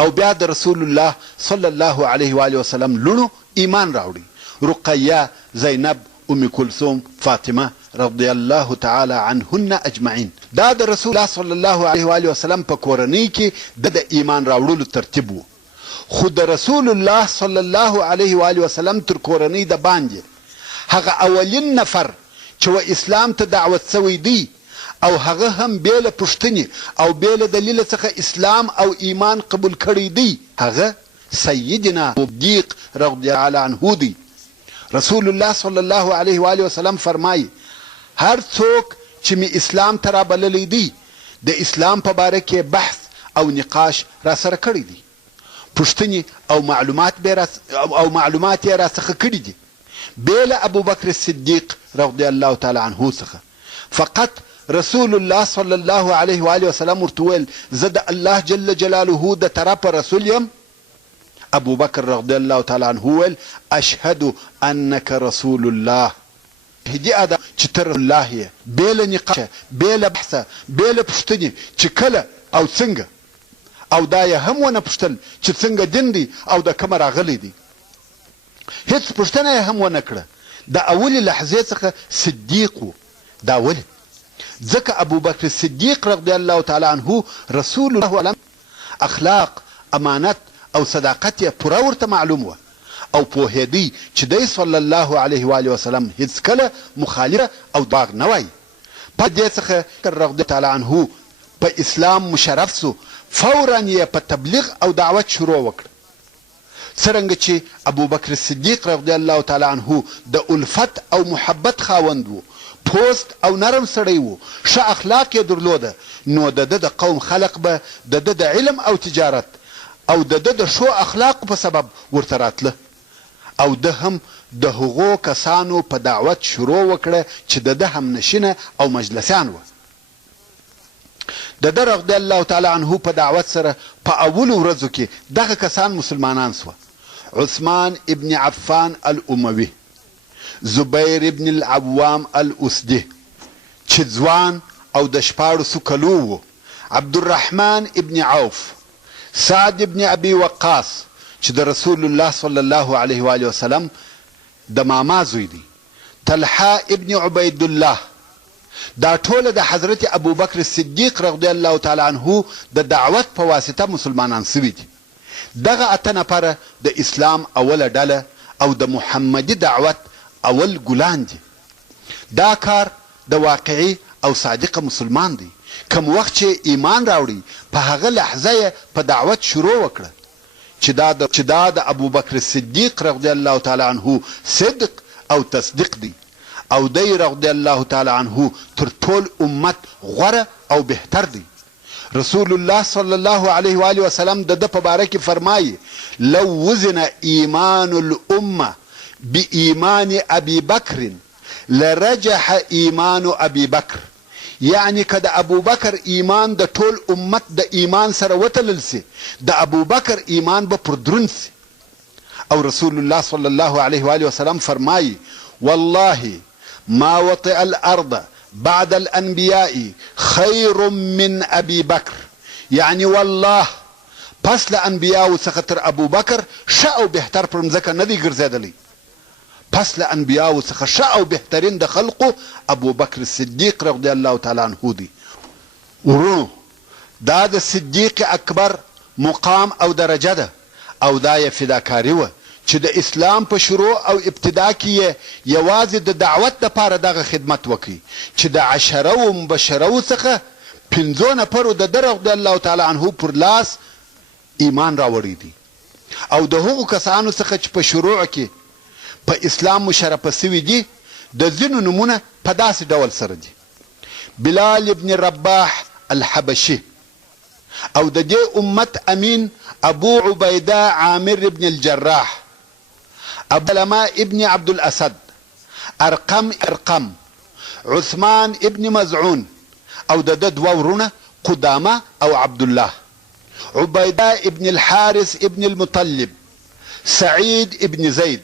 او بیا د رسول الله صلی الله علیه و وسلم لونو ایمان راوړي، رقیه، زینب، ام کلثوم، فاطمه رضی الله تعالی عنهن اجمعین. دا د رسول الله صلی الله علیه و آله وسلم په کورنۍ کې د ایمان راوړلو ترتیب وو. خو د رسول الله صلی الله علیه و آله وسلم تر کورنۍ د باندې هغه اولین نفر چې و اسلام ته دعوت سوی دی او هغه هم بیله پوښتنې او بیله دلیل څخه اسلام او ایمان قبول کړی دی هغه سیدنا صدیق رضی الله عنه دی. رسول الله صلی الله علیه و آله وسلم فرمایي هر څوک چې می اسلام ته رابللی دی د اسلام په باره کې بحث او نقاش را سره کړی دی، پوښتنې او معلومات یې را څخه کړي دي بیله ابوبکر صدیق رضی الله تعالی عنه څخه. فقط رسول الله صلی الله علیه و آله وسلم ورته وویل زه د الله جل جلاله د طرفه رسول یم. ابو بکر رضی الله تعالی عنه وویل اشهد انک رسول الله. هدي ادا چې تر الله یې بیله نقاش بیله بحثه بیله پوښتنې چې کله او څنګه، او دا یې هم ونه پوښتل چې څنګه دین دی او د کومه راغلی دی. هیڅ پوښتنه یې هم ونه کړه. د اولې لحظې څخه صدیق و. دا ولې؟ ځکه ابوبکر صدیق رضی الله تعالی عنه رسول الله علم اخلاق، امانت او صداقت یې پوره ورته معلوم وه او پوهېدی چې دی صلی الله علیه و آله وسلم هیڅ کله مخالفه او داغ نه وایي. په دې څخه رضی تعالی عنه په اسلام مشرف سو. فورا یې په تبلیغ او دعوت شروع وکړه. څرنګه چې ابوبکر صدیق رضی الله تعالی عنه د الفت او محبت خاوند و، پوست او نرم سړی و، ښه اخلاق یې درلوده، نو د ده د قوم خلق به د ده د علم او تجارت او د ده د ښو اخلاقو په سبب ورته راتله او ده هم د هغو کسانو په دعوت شروع وکړه چې د ده همنشینه او مجلسیان وه. د ده رضی الله تعالی عنه په دعوت سره په اولو ورځو کې دغه کسان مسلمانان سوه: عثمان ابن عفان الاموي، زبیر ابن العوام الاسدي چې ځوان او د 14 کلو و، عبدالرحمن ابن عوف، سعد ابن ابي وقاص چې د رسول الله صلی الله علیه و آله وسلم د ماما زوی دی، طلحه ابن عبید الله. دا ټوله د حضرت ابوبکر صدیق رضی الله تعالی عنه د دعوت په واسطه مسلمانان سوي دي. دغه اته نفره د اسلام اوله ډله او د محمدي دعوت اول ګلان دي. دا کار د واقعي او صادقه مسلمان دی. کوم وخت چې ایمان راوړي په هغه لحظه یې په دعوت شروع وکړه چې دا د ابوبکر صدیق رضی الله تعالی عنه صدق او تصدیق دی او دی رضی الله تعالی عنه تر ټول امت غوره او بهتر دی. رسول الله صلی الله علیه و آله وسلم د ده په باره کې فرمایي لو وزن ایمان الامه بایمان ابي بکر لرجح ایمان ابي بکر. یعنی که د ابوبکر ایمان د ټول امت د ایمان سره وتلل سي د ابوبکر ایمان به پر دروند سي. او رسول الله صلی الله علیه و آله وسلم فرمایي والله ما وطئ الارض بعد الانبیاء خیر من ابي بکر. یعنی والله پس له انبیاو څخه تر ابوبکر ښه او بهتر پر مځکه نه دی ګرځېدلی. پس له انبیاو څخه ښه او بهترین د خلقو ابوبکر صدیق رضی الله تعالی عنه دی. ورونو دا د صدیق اکبر مقام او درجه ده او دا یې فداکاري وه چې د اسلام په شروع او ابتدا کې یې یوازې د دعوت دپاره دغه خدمت وکړي چې د 10 مبشرو څخه 5 نفرو د ده رضی الله تعالی عنه پر لاس ایمان راوړی دي او د هغو کسانو څخه چې په شروع کې په اسلام مشرفه سوي دي د ځینو نومونه په داسې ډول سره دي: بلال ابن رباح الحبشي، او د دې امت امین ابو عبیده عامر ابن الجراح، ابو سلمة ابن عبد الاسد، ارقم، عثمان ابن مزعون، او د ده 2 ورونه قدامه او عبد الله، عبیده ابن الحارث ابن المطلب، سعید ابن زید،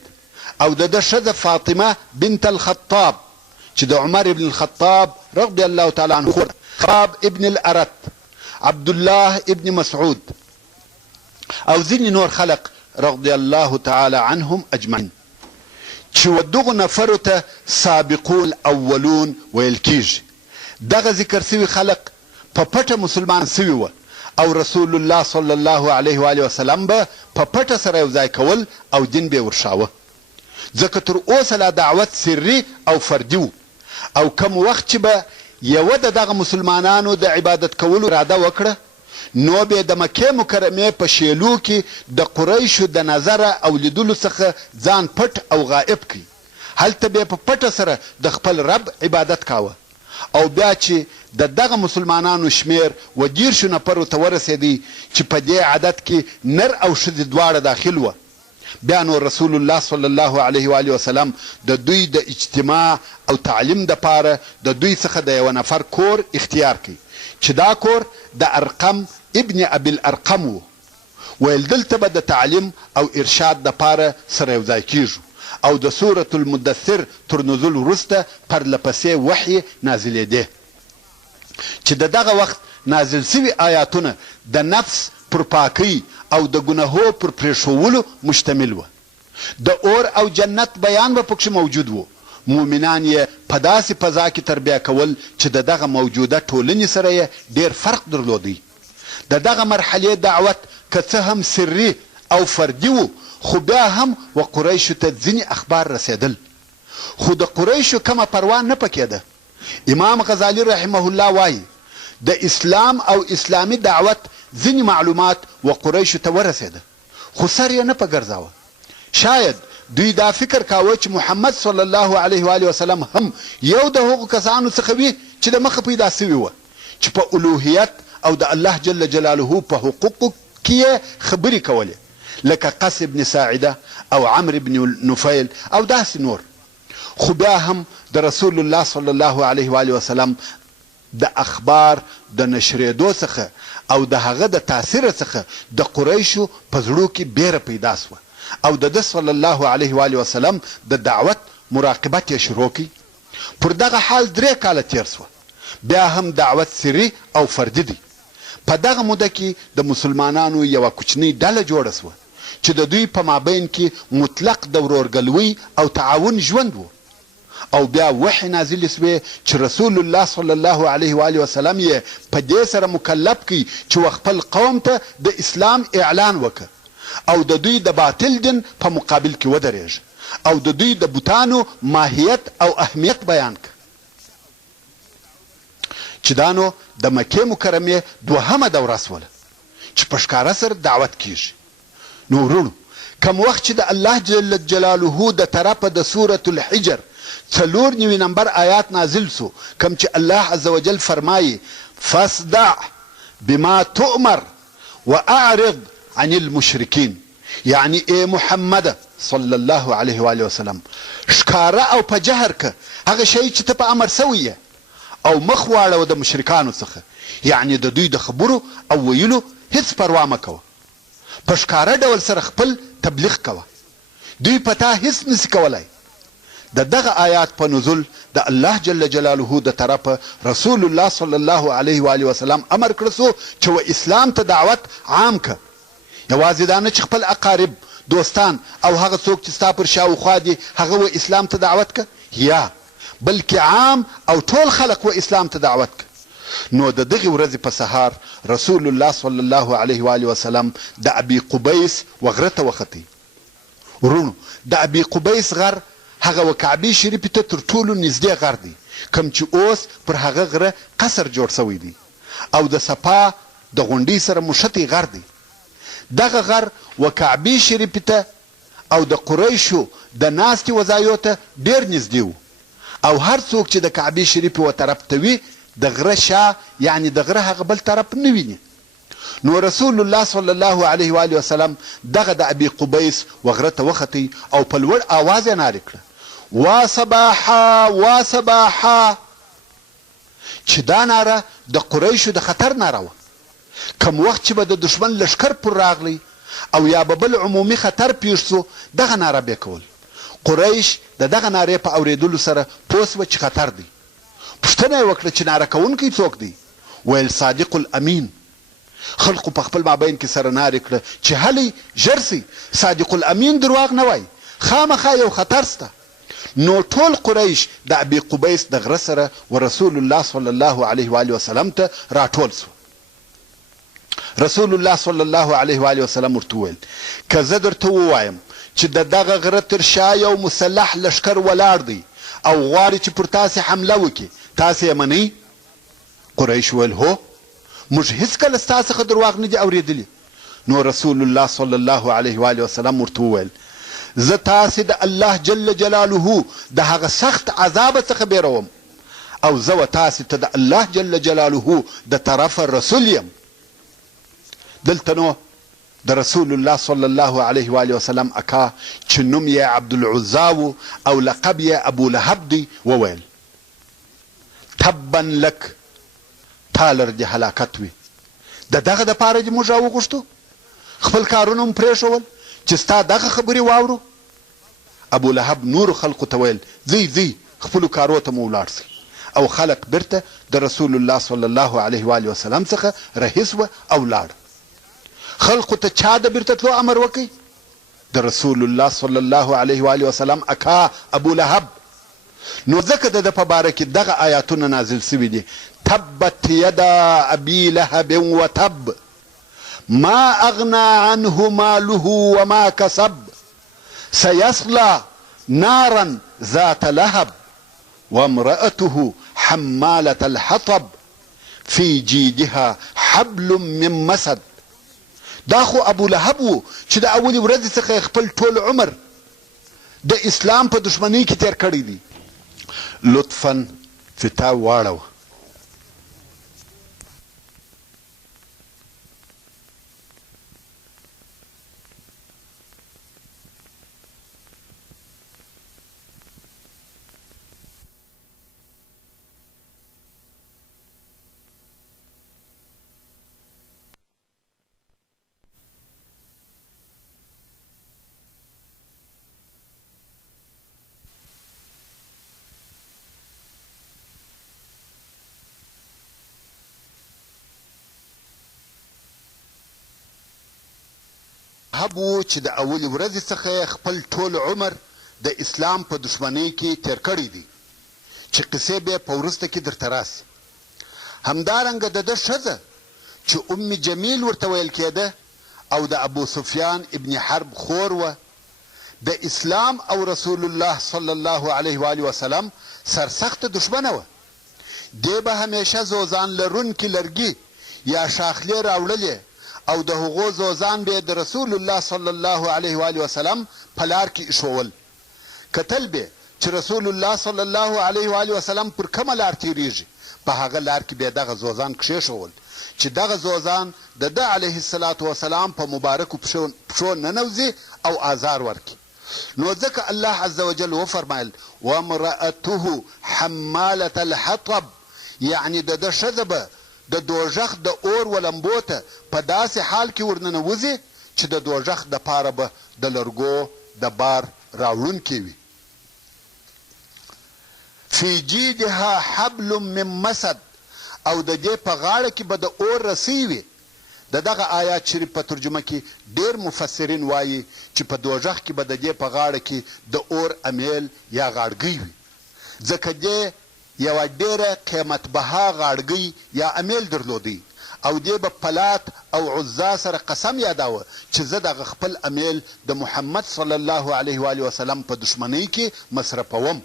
او د ده ښځه فاطمه بنت الخطاب چې د عمر ابن الخطاب رضی الله تعالی عنه، خباب ابن الارت، عبد الله ابن مسعود، او ځینې نور خلق رضی الله تعالی عنهم اجمعین چې ودغو نفرو ته سابقون اولون ویل کیږي. دغه ذکر سوي خلق په پټه مسلمان سوي وه او رسول الله صلی الله علیه و آله وسلم به په پټه سره یو ځای کول او دین به ورشاوه. ځکه تر اوسه لا دعوت سري او فردي و او کم وخت چې به یوه د دغه مسلمانانو د عبادت کولو اراده وکړه نو به د مکې مکرمې په شیلو کې د قریشو د نظره او لیدلو څخه ځان پټ او غائب کړي. هلته به په پټه سره د خپل رب عبادت کاوه او بیا چې د دغه مسلمانانو شمیر و 10 نفرو ته ورسېدی چې په دې عدد کې نر او ښځې دواړه داخل وه، بیا نو رسول الله صلی الله علیه و آله وسلم د دوی د اجتماع او تعلیم دپاره د دوی څخه د یوه نفر کور اختیار کړي چې دا کور د ارقم ابن ابي الارقم و. ویل دلته به د تعلیم او ارشاد دپاره سره یو ځای کیږو او د سورة المدثر تر نزول وروسته پرلپسې وحی نازلېدې چې د دغه وخت نازل سوي آیاتونه د نفس پر پاکی او د ګناهو پر پرېښولو مشتمل وه. د اور او جنت بیان به پکښې موجود و. مؤمنان یې په داسې فضا کې تربیه کول چې د دغه موجوده ټولنې سره یې ډېر فرق درلودی. د دغه مرحلې دعوت که څه هم سري او فردي و خو بیا هم و قریشو ته ځینې اخبار رسېدل، خو د قریشو کومه پروا نه پکېده. امام غزالی رحمه الله وایي د اسلام او اسلامي دعوت ځینې معلومات و قریشو ته ورسېده خو سر یې نه په ګرځاوه. شاید دوی دا فکر کاوه چې محمد صلی الله علیه و آله وسلم هم یو د هغو کسانو څخه وي چې د مخه پیدا سوي وه چې په الوهیت او د الله جل جلاله په حقوقو کې یې خبرې کولې، لکه قس ابن ساعده او عمرو بن نفیل او داسې نور. خو بیا هم د رسول الله صلی الله علیه و آله وسلم د اخبار د نشرېدو څخه او د هغه د تاثیر څخه د قریشو په زړو کې بیره پیدا سوه او د ده صلی الله علیه و آله وسلم د دعوت مراقبت یې شروع کړي. پر دغه حال 3 کاله تیر سوه. بیا هم دعوت سري او فردي دی. په دغه موده کې د مسلمانانو یوه کوچنۍ ډله جوړه سوه چې د دوی په مابین کې مطلق د ورورګلوۍ او تعاون ژوند و او بیا وحی نازل سوې چې رسول الله صلی الله علیه و آله وسلم یې په دې سره مکلف کړي چې خپل قوم ته د اسلام اعلان وکړي او د دوی د باطل دین په مقابل کې ودرېږي او د دوی د بوتانو ماهیت او اهمیت بیان کړي. چې دا نو د مکې مکرمې 2مه دوره سوله چې په ښکاره سره دعوت کیږي. نو ورونو کم وخت چې د الله جل جلاله د طرفه د سورة الحجر 94 نمبر آیات نازل سو، کم چې الله عز وجل فرمایي فاصدع بما تؤمر واعرض عن المشرکین، یعنی ای محمد صلی الله علیه و آله وسلم ښکاره او په جهر که هغه شی چې ته په امر سوی او مخ واړوه د مشرکانو څخه، یعنی د دوی د خبرو او ویلو هیڅ پروا مه کوه. په ښکاره ډول سره خپل تبلیغ کوه، دوی په تا هیڅ نسي کولی. د دغه آیات په نزول د الله جل جلاله د طرفه رسول الله صلی الله علیه و آله وسلم امر کړی سو چې و اسلام ته دعوت عام که. یوازې دا نه چې خپل اقارب دوستان او هغه څوک چې ستا پر شاوخوا دي هغه و اسلام ته دعوت که، یا بلکې عام او ټول خلق و اسلام ته دعوت که. نو د دغې ورځې په سهار رسول الله صلی الله علیه و آله وسلم د ابي قبیس وغره ته وختي. ورونو د ابي قبیس غر هغه و کعبې شریفې ته تر ټولو نږدې غر دی، کوم چې اوس پر هغه غره قصر جوړ سوی دی او د صفا د غونډۍ سره مشتي غر دی. دغه غر و کعبې شریفې ته او د قریشو د ناستې وځایو ته ډېر نږدې و او هر څوک چې د کعبې شریفې و طرف ته وي د غره شا یعنی د غره هغه بل طرف نه ویني. نو رسول الله صلی الله علیه و آله وسلم دغه د ابي قبیس وغره ته وختي او په لوړ آواز یې نارې کړه وا صباحا وا صباحا، چې دا ناره د قریشو د خطر ناره وه. کم وخت چې به د دشمن لشکر پر راغلی او یا به بل عمومي خطر پیښ سو دغه ناره به کول. قریش د دغه نارې په اورېدلو سره پوه سوه چې خطر دی. پوښتنه یې وکړه چې ناره کوونکی څوک دی؟ ویل صادق الامین. خلقو په خپل مابین کې سره نارې کړه چې هلئ ژر سئ، صادق الامین درواغ نه وایي، خامخا یو خطر سته. نو ټول قریش د ابي قبیس د غره سره ورسول الله صلی الله علیه و آله وسلم ته راټول سو. رسول الله صلی الله علیه و آله وسلم ورته وویل که زه درته ووایم چې د دغه غره تر شا یو مسلح لښکر ولاړ دی او غواړي چې پر تاسې حمله وکړي، تاسې یې منئ؟ قریش وویل هو، موږ هېڅکله ستا څخه درواغ نه دي اورېدلي. نو رسول الله صلی الله علیه و آله وسلم ورته وویل زه تاسې د الله جل جلاله د هغه سخت عذاب څخه بیروم او زه و تاسې ته د الله جل جلاله د طرفه رسول یم. دلته نو د رسول الله صلی الله علیه و آله وسلم اکا چې نوم یې عبدالعزا و او لقب یې ابو لهب دی وویل تبا لک، تا لره دې هلاکت وي. د دغه دپاره دې موږ راوغوښتو، خپل کارونه مو پرېښول چې ستا دغه خبرې واورو. ابو لهب نورو خلقو ته ویل ځئ خپلو کارو ته مو ولاړ سئ. او خلق بیرته د رسول الله صلی الله علیه و آله وسلم څخه رهي سوه او لاړ. خلقو ته چا د بیرته تلو امر وکړي؟ د رسول الله صلی الله علیه و آله وسلم اکا ابو لهب. نو ځکه د ده په باره کې دغه آیاتونه نازل سوي دي تبت یدا ابي لهب وتب ما اغنى عنه ماله وما كسب سيصلى نارا ذات لهب وامرأته حمالة الحطب في جيدها حبل من مسد. دا خو ابو لهب و چې د اولې ورځې څخه خپل ټول عمر د اسلام په دشمنۍ کې تیر کړی دی. لطفا فتا واړوه. لهب و چې د اولې ورځې څخه خپل ټول عمر د اسلام په دشمنۍ کې تیر کړی دی چې قصې به په وروسته کې درته راسي. همدارنګه د ده ښځه چې ام جمیل ورته ویل کېده او د ابو سفیان ابن حرب خور وه د اسلام او رسول الله صلی الله علیه و آله وسلم سرسخته دشمنه وه. دې به همیشه زوزان لرونکي لرګي یا شاخلې راوړلې او د هغو زوزان به د رسول الله صلی الله علیه و آله وسلم په لار کې ایښول. کتل به چې رسول الله صلی الله علیه و آله وسلم پر کومه لار تیریږي په هغه لار کې به دغه زوزان کښېښول چې دغه زوزان د ده علیه الصلاة وسلام په مبارکو پښو ننوځي او آزار ورکړي. نو ځکه الله عز وجل وفرمایل وامرأته حمالة الحطب، یعنی د ده ښځه به د دوژخ د اور ولمبو ته په داسې حال کې ورننوځي چې د دوژخ دپاره به د لرګو د بار راوړونکې وي. فی جیدها حبل من مسد، او د دې په غاړه کې به د اور رسۍ وي. د دغه آیات شریف په ترجمه کې ډېر مفسرین وایي چې په دوژخ کې به د دې په غاړه کې د اور امیل یا غاړګۍ وي، ځکه دې یوه ډېره قیمت بها غاړګۍ یا امیل درلودی او دې به پلات او عزا سره قسم یاداوه چې زه دغه خپل امیل د محمد صلی الله علیه و آله وسلم په دشمنۍ کې مصرفوم.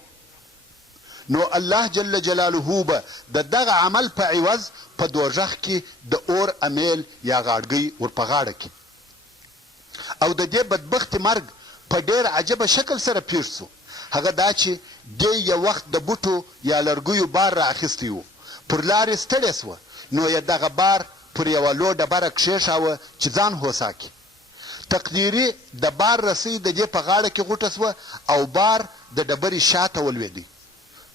نو الله جل جلاله به د دغه عمل په عوض په دوژخ کې د اور امیل یا غاړګۍ ور په غاړه کې. او د دې بدبختي مرګ په ډېر عجبه شکل سره پیښ سو. هغه دا چې دې یو وخت د بوټو یا لرګیو بار را اخیستی و، پر لار یې ستړې سوه، نو یې دغه بار پر یوه لو ډبره کښېښاوه چې ځان هوسا کړي. تقدیري د بار رسۍ د دې په غاړه کې غوټه سوه او بار د ډبرې شاته ولوېدی.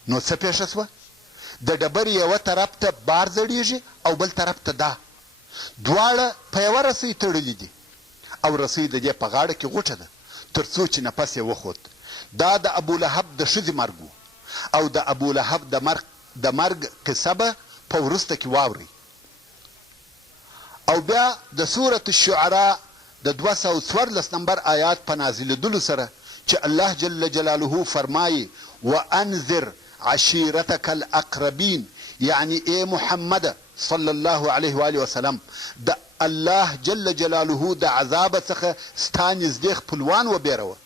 نو څه پېښه سوه؟ د ډبرې یوه طرف ته بار زړیږي او بل طرف ته دا، دواړه په یوه رسۍ تړلي دي او رسۍ د دې په غاړه کې غوټه ده تر څو چې نفس یې وخوت. دا د ابو لهب د ښځې مرګ و او د ابو لهب د مرګ قصه به په وروسته کې واورئ. او بیا د سورة الشعراء د 214 نمبر آیات په نازلېدلو سره چې الله جل جلاله فرمایي وانذر عشیرتک الاقربین، یعنی ای محمد صلی الله علیه و آله وسلم د الله جل جلاله د عذاب څخه ستا نږدې خپلوان وبېروه.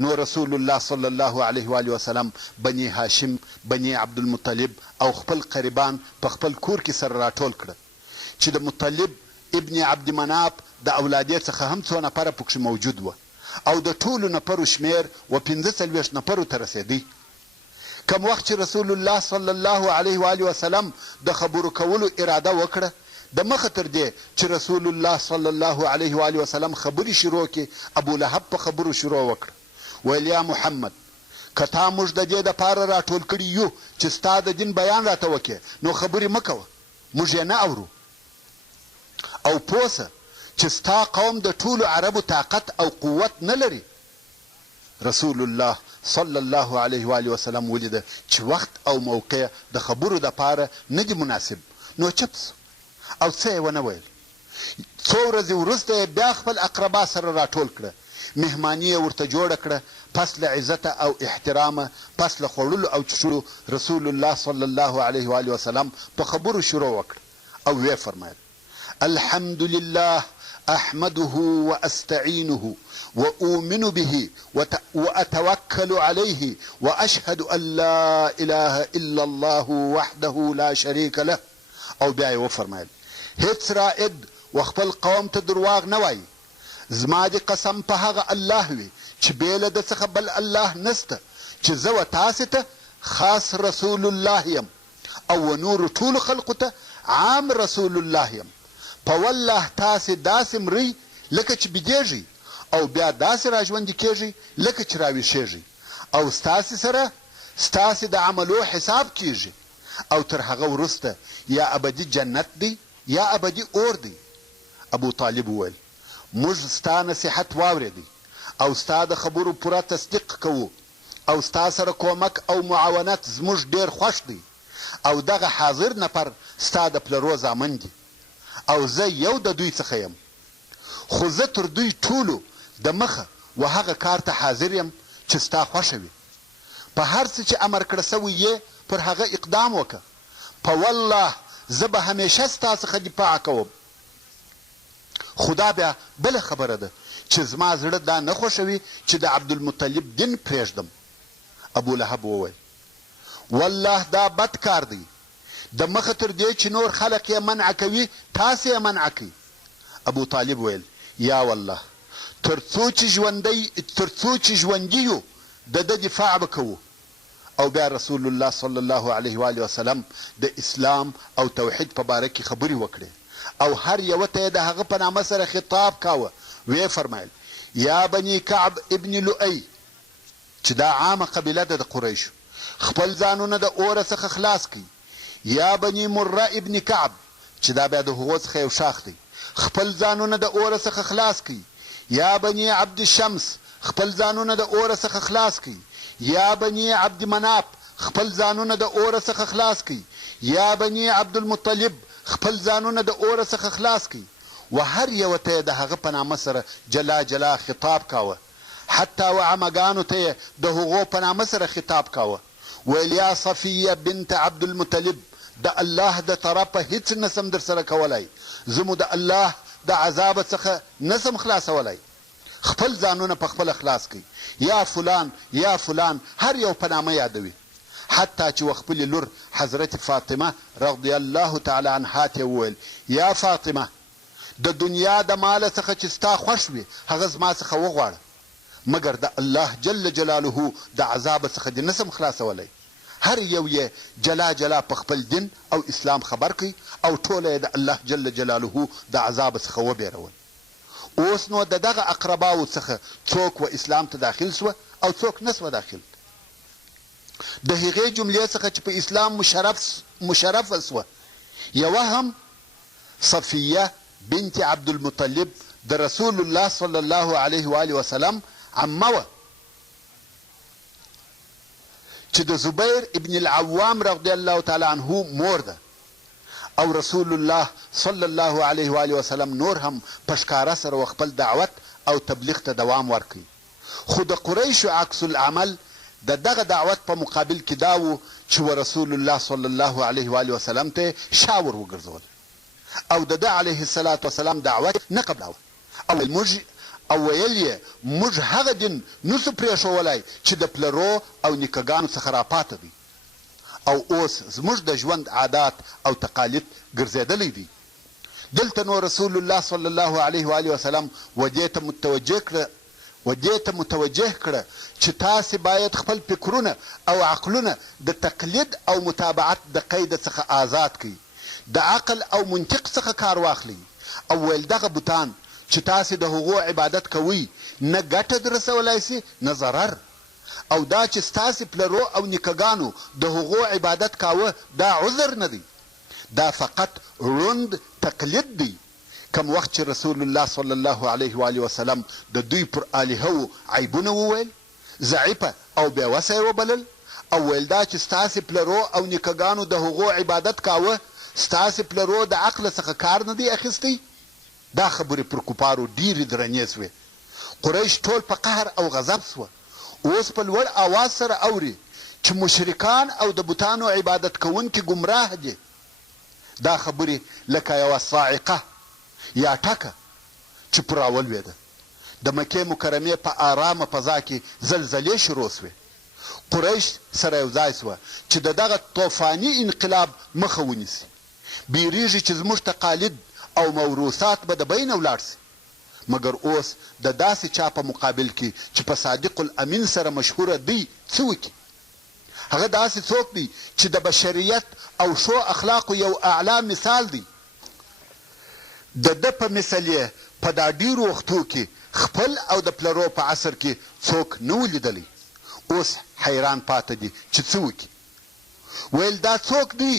نو رسول الله صلی الله علیه و آله وسلم بني هاشم، بني عبدالمطلب او خپل قریبان په خپل کور کې سره راټول کړه چې د مطلب ابن عبد مناف د اولادې څخه هم څو نفره پکښې موجود وه او د ټولو نفرو شمیر و 45 نفرو ته رسېدی. کم وخت چې رسول الله صلی الله علیه و آله وسلم د خبرو کولو اراده وکړه، د مخه تر دې چې رسول الله صلی الله علیه و آله وسلم خبرې شروع کړي، ابو لهب په خبرو شروع وکړه، ویل یا محمد که تا موږ د دې دپاره راټول کړي یو چې ستا د دین بیان راته وکړې، نو خبرې مه کوه، موږ یې نه اورو. او پوه سه چې ستا قوم د ټولو عربو طاقت او قوت نه لري. رسول الله صلی الله علیه و آله وسلم ولیده چې وخت او موقع د خبرو دپاره نه دي مناسب، نو چپ سو او څه یې ونه ویل. څو ورځې وروسته یې بیا خپل اقربا سره راټول کړه، مهماني یې ورته جوړه کړه. پس له عزته او احترامه، پس له خوړلو او چښلو، رسول الله صلی الله علیه و آله وسلم په خبرو شروع وکړه او ویې فرمایل الحمد لله احمده واستعينه واؤمن به واتوكل عليه واشهد ان لا اله الا الله وحده لا شريك له. او بیا یې وفرمایل هیڅ رائد و خپل قوم ته درواغ نه وایي، زما دې قسم په هغه الله وي چې بې له ده څخه بل الله نسته، چې زه و تاسې ته خاص رسول الله یم او و نورو ټولو خلقو ته عام رسول الله یم. په والله تاسې داسې مرئ لکه چې بیدېږئ او بیا داسې راژوندي کېږئ لکه چې راویښېږئ، او ستاسې سره ستاسې د عملو حساب کېږي، او تر هغه وروسته یا ابدي جنت دی یا ابدي اور دی. ابو طالب وویل موږ ستا نصیحت واورېدی او ستا د خبرو پوره تصدیق کوو او ستا سره کومک او معاونت زموږ ډېر خوښ دی، او دغه حاضر نفر ستا د پلرو زامن دي او زه یو د دوی څخه یم، خو زه تر دوی ټولو د مخه و هغه کار ته حاضر یم چې ستا خوښه وي. په هر څه چې امر کړه سوی یې پر هغه اقدام وکړه. په والله زه به همیشه ستا څخه دفاع کوم. خدا بیا بله خبره ده چې زما زړه دا نه خوښوي چې د عبدالمطلب دین پرېږدم. ابو لهب وویل والله دا بد کار دی، د مخه تر دې چې نور خلق یې منع کوي تاسې یې منع کوي. ابو طالب ویل یا والله تر څو چې ژوندي یو د ده دفاع به کوو. او بیا رسول الله صلی الله علیه و آله وسلم د اسلام او توحید په باره کې خبرې وکړې او هر یوه ته یې د هغه په نامه سره خطاب کاوه. ویې فرمایل یا بني کعب ابن لؤی، چې دا عامه قبیله ده د قریشو، خپل ځانونه د اوره څخه خلاص کړئ. یا بني مره ابن کعب، چې دا بیا د هغو څخه یو شاخ دی، خپل ځانونه د اوره څخه خلاص کړئ. یا بني عبد الشمس، خپل ځانونه د اوره څخه خلاص کړئ. یا بني عبد مناف، خپل ځانونه د اوره څخه خلاص کړئ. یا بني عبدالمطلب، خپل ځانونه د اوره څخه خلاص کړئ. و هر یوه ته یې د هغه په نامه سره جلا جلا خطاب کاوه، حتی و عمګانو ته یې د هغو په نامه سره خطاب کاوه. ویل یا صفیه بنت عبدالمطلب، د الله د طرفه هیڅ نسم در سره کولی، زه مو د الله د عذاب څخه نسم خلاصولی، خپل ځانونه په خپله خلاص کړئ. یا فلان یا فلان هر یو په نامه یادوي، حتی چې و خپلې لور حضرت فاطمه رضی الله تعالی عنها ته وویل یا فاطمه د دنیا د ماله څخه چې ستا خوښ وي هغه زما څخه وغواړه، مګر د الله جل جلاله د عذاب څخه دې نسم خلاصولی. هر یو یې جلا جلا په خپل دین او اسلام خبر کوي او ټوله یې د الله جل جلاله د عذاب څخه وبېرول. اوس نو د دغه اقرباو څخه څوک و اسلام ته داخل سوه او څوک نه سوه داخل. د هغې جملې څخه چې په اسلام مشرفه سوه یوه هم صفیه بنت عبدالمطلب د رسول الله صلی الله علیه و آله وسلم عمه وه، چې د زبیر ابن العوام رضی الله تعالی عنه مور ده. او رسول الله صلی الله علیه و آله وسلم نور هم په ښکاره سره خپل دعوت او تبلیغ ته دوام ورکوي. خو د قریشو عکس العمل د دغه دعوت په مقابل کې دا و چې رسول الله صلی الله علیه و وسلم ته شاور وګرځول او د ده علیه الصلاة وسلام دعوت نه قبلاوه او ویل یې موږ هغه دین نسو پرېښولی چې د پلرو او نیکهګانو څخه راپاته دی او اوس زموږ د ژوند عادات او تقالید ګرځېدلی دی. دلته نو رسول الله صلی الله علیه و وسلم ودې ته متوجه کړه چې تاسې باید خپل فکرونه او عقلونه د تقلید او متابعت د قید څخه آزاد کړئ، د عقل او منطق څخه کار واخلئ او ویل دغه بوتان چې تاسې د هغو عبادت کوئ نه ګټه درسولی سي نه ضرر، او دا چې ستاسې پلرو او نیکهګانو د هغو عبادت کاوه دا عذر نه دی، دا فقط روند تقلید دی. کم وخت چې رسول الله صلی الله علیه و وسلم د دوی پر الهو عیبونه وویل، ضعیفه او بېوسه یې وبلل او ویل دا چې ستاسې پلرو او نیکهګانو د هغو عبادت کاوه، ستاسې پلرو د عقله څخه کار نه دی اخیستی. دا خبرې پر کفارو ډېرې درنې سوې. قریش ټول په قهر او غضب سوه. اوس په لوړ اواز سره اوري چې مشرکان او د بوتانو عبادت کوونکي ګمراه دي. دا خبرې لکه یوه صاعقه یا ټکه چې پر راولوېده. د مکې مکرمې په آرامه فضا کې زلزلې شروع سوې. قریش سره یو ځای سوه چې د دغه طوفاني انقلاب مخه ونیسي. بیریږي چې زموږ تقالید او موروثات به د بینه ولاړ سي. مګر اوس د داسې چا په مقابل کې چې په صادق الامین سره مشهوره دی څه وکړي؟ هغه داسې څوک دی چې د بشریت او ښو اخلاقو یو اعلی مثال دی. د ده په مثل یې په دا ډېرو وختو کې خپل او د پلرو په عصر کې څوک نه و لیدلی. اوس حیران پاته دي چې څه وکړي. ویل دا څوک دی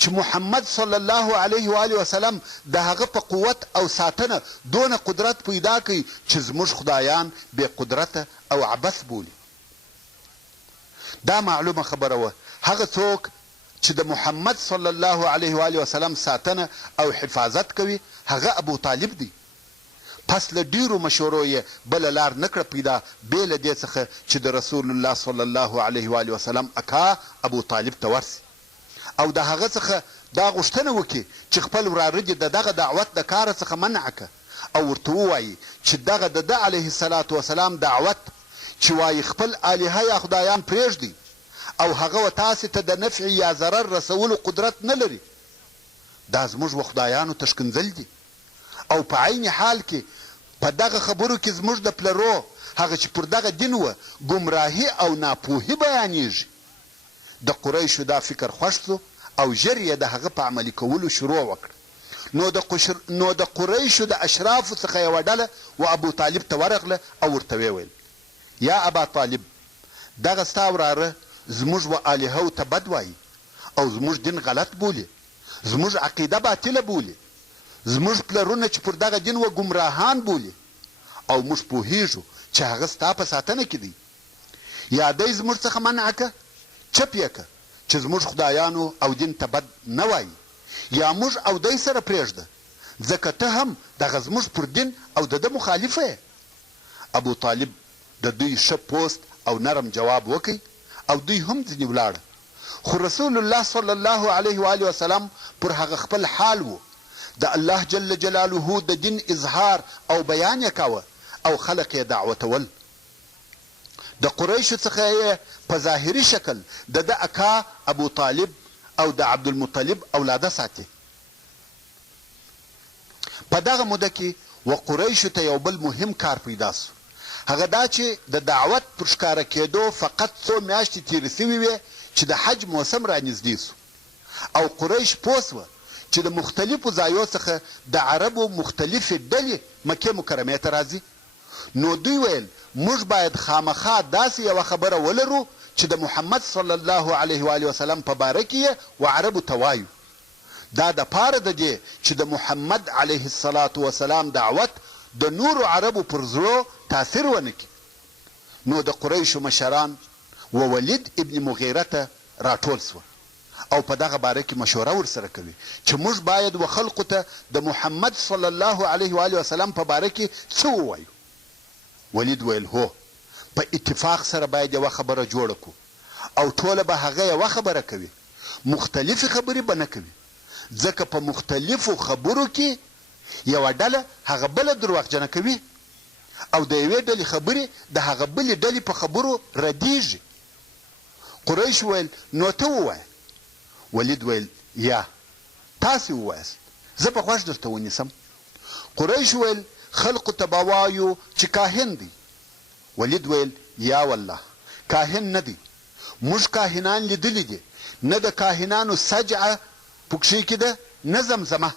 چې محمد صلی الله علیه و وسلم د هغه په قوت او ساتنه دونه قدرت پیدا کوي چې زموږ خدایان بې قدرته او عبث بولي. دا معلومه خبره وه هغه څوک چې د محمد صلی الله علیه و وسلم ساتنه او حفاظت کوي هغه ابو طالب دی. پس له ډیرو مشورو یې بله لار نه کړه پیدا بې له دې څخه چې د رسول الله صلی الله علیه و وسلم اکا ابو طالب ته ورسي او د هغه څخه دا غوښتنه وکړي چې خپل وراره دې د دغه دعوت د کاره څخه منع کړه او ورته ووایي چې دغه د ده علیه الصلاة وسلام دعوت چې وایي خپل الهه یا خدایان پرېږدي او هغه و تاسې ته د نفع یا ضرر رسولو قدرت نه لري، دا زموږ و خدایانو ته ښکنځل دي او په عین حال کې په دغه خبرو کې زموږ د پلرو هغه چې پر دغه دین وه ګمراهي او ناپوهي بیانیږي. د قریشو دا فکر خوښ سو او ژر یې د هغه په عملي کولو شروع وکړه. نو د قریشو د اشرافو څخه یوه ډله و ابو طالب ته ورغله او ورته ویل یا ابا طالب دغه ستا وراره زموږ و الهو ته بد وایي او زموږ دین غلط بولي، زموږ عقیده باطله بولي، زموږ پلرونه چې پر دغه دین و ګمراهان بولي او موږ پوهیږو چې هغه ستا په ساتنه کې دی. یا دی زموږ څخه منع که چپ یې که چې زموږ خدایانو او دین ته بد نه وایي، یا موږ او دی سره پرېږده ځکه ته هم دغه زموږ پر دین او د ده مخالفه یې. ابو طالب د دوی ښه پوست او نرم جواب وکړ او دوی هم ځینې ولاړه. خو رسول الله صلی الله علیه و وسلم پر هغه خپل حال و. د الله جل جلاله د دین اظهار او بیان یې کاوه او خلق یې دعوتول. د قریشو څخه یې په ظاهري شکل د ده اکا ابو طالب او د عبدالمطلب اولاده ساتي. په دغه موده کې و قریشو ته یو بل مهم کار پیدا سو. هغه دا چې د دعوت پر ښکاره کېدو فقط څو میاشتې تېرې سوي وې چې د حج موسم رانږدې سو او قریش پوه سوه چې د مختلفو ځایو څخه د عربو مختلفې ډلې مکې مکرمې ته راځي. نو دوی ویل موږ باید خامخا داسې یوه خبره ولرو چې د محمد صلی الله علیه و وسلم په باره کې یې و عربو ته وایو. دا دپاره د دې چې د محمد علیه الصلاة وسلام دعوت د نورو عربو پر زړو تاثیر ونه کړي. نو د قریشو مشران و ولید ابن مغیره ته راټول سوه او په دغه باره کې مشوره ورسره کوي چې موږ باید و خلقو ته د محمد صلی الله علیه و وسلم په باره کې څه ووایو. ولید ویل هو، په اتفاق سره باید یوه خبره جوړه کړو او ټوله به هغه یوه خبره کوي، مختلفې خبرې به نه کوي، ځکه په مختلفو خبرو کې یوه ډله هغه بله دروغجنه کوي او د یوې ډلې خبرې د هغه بلې ډلې په خبرو ردیږي. قریش ویل نو ته ووایه. ولید ویل یا تاسې ووایاست، زه په خوښ درته ونیسم. قریش ویل خلقو ته به وایو چې کاهن دی. ولید ویل یا والله کاهن نه دی، موږ کاهنان لیدلی دي، نه د کاهنانو سجعه پکښې کې ده نه زمزمه.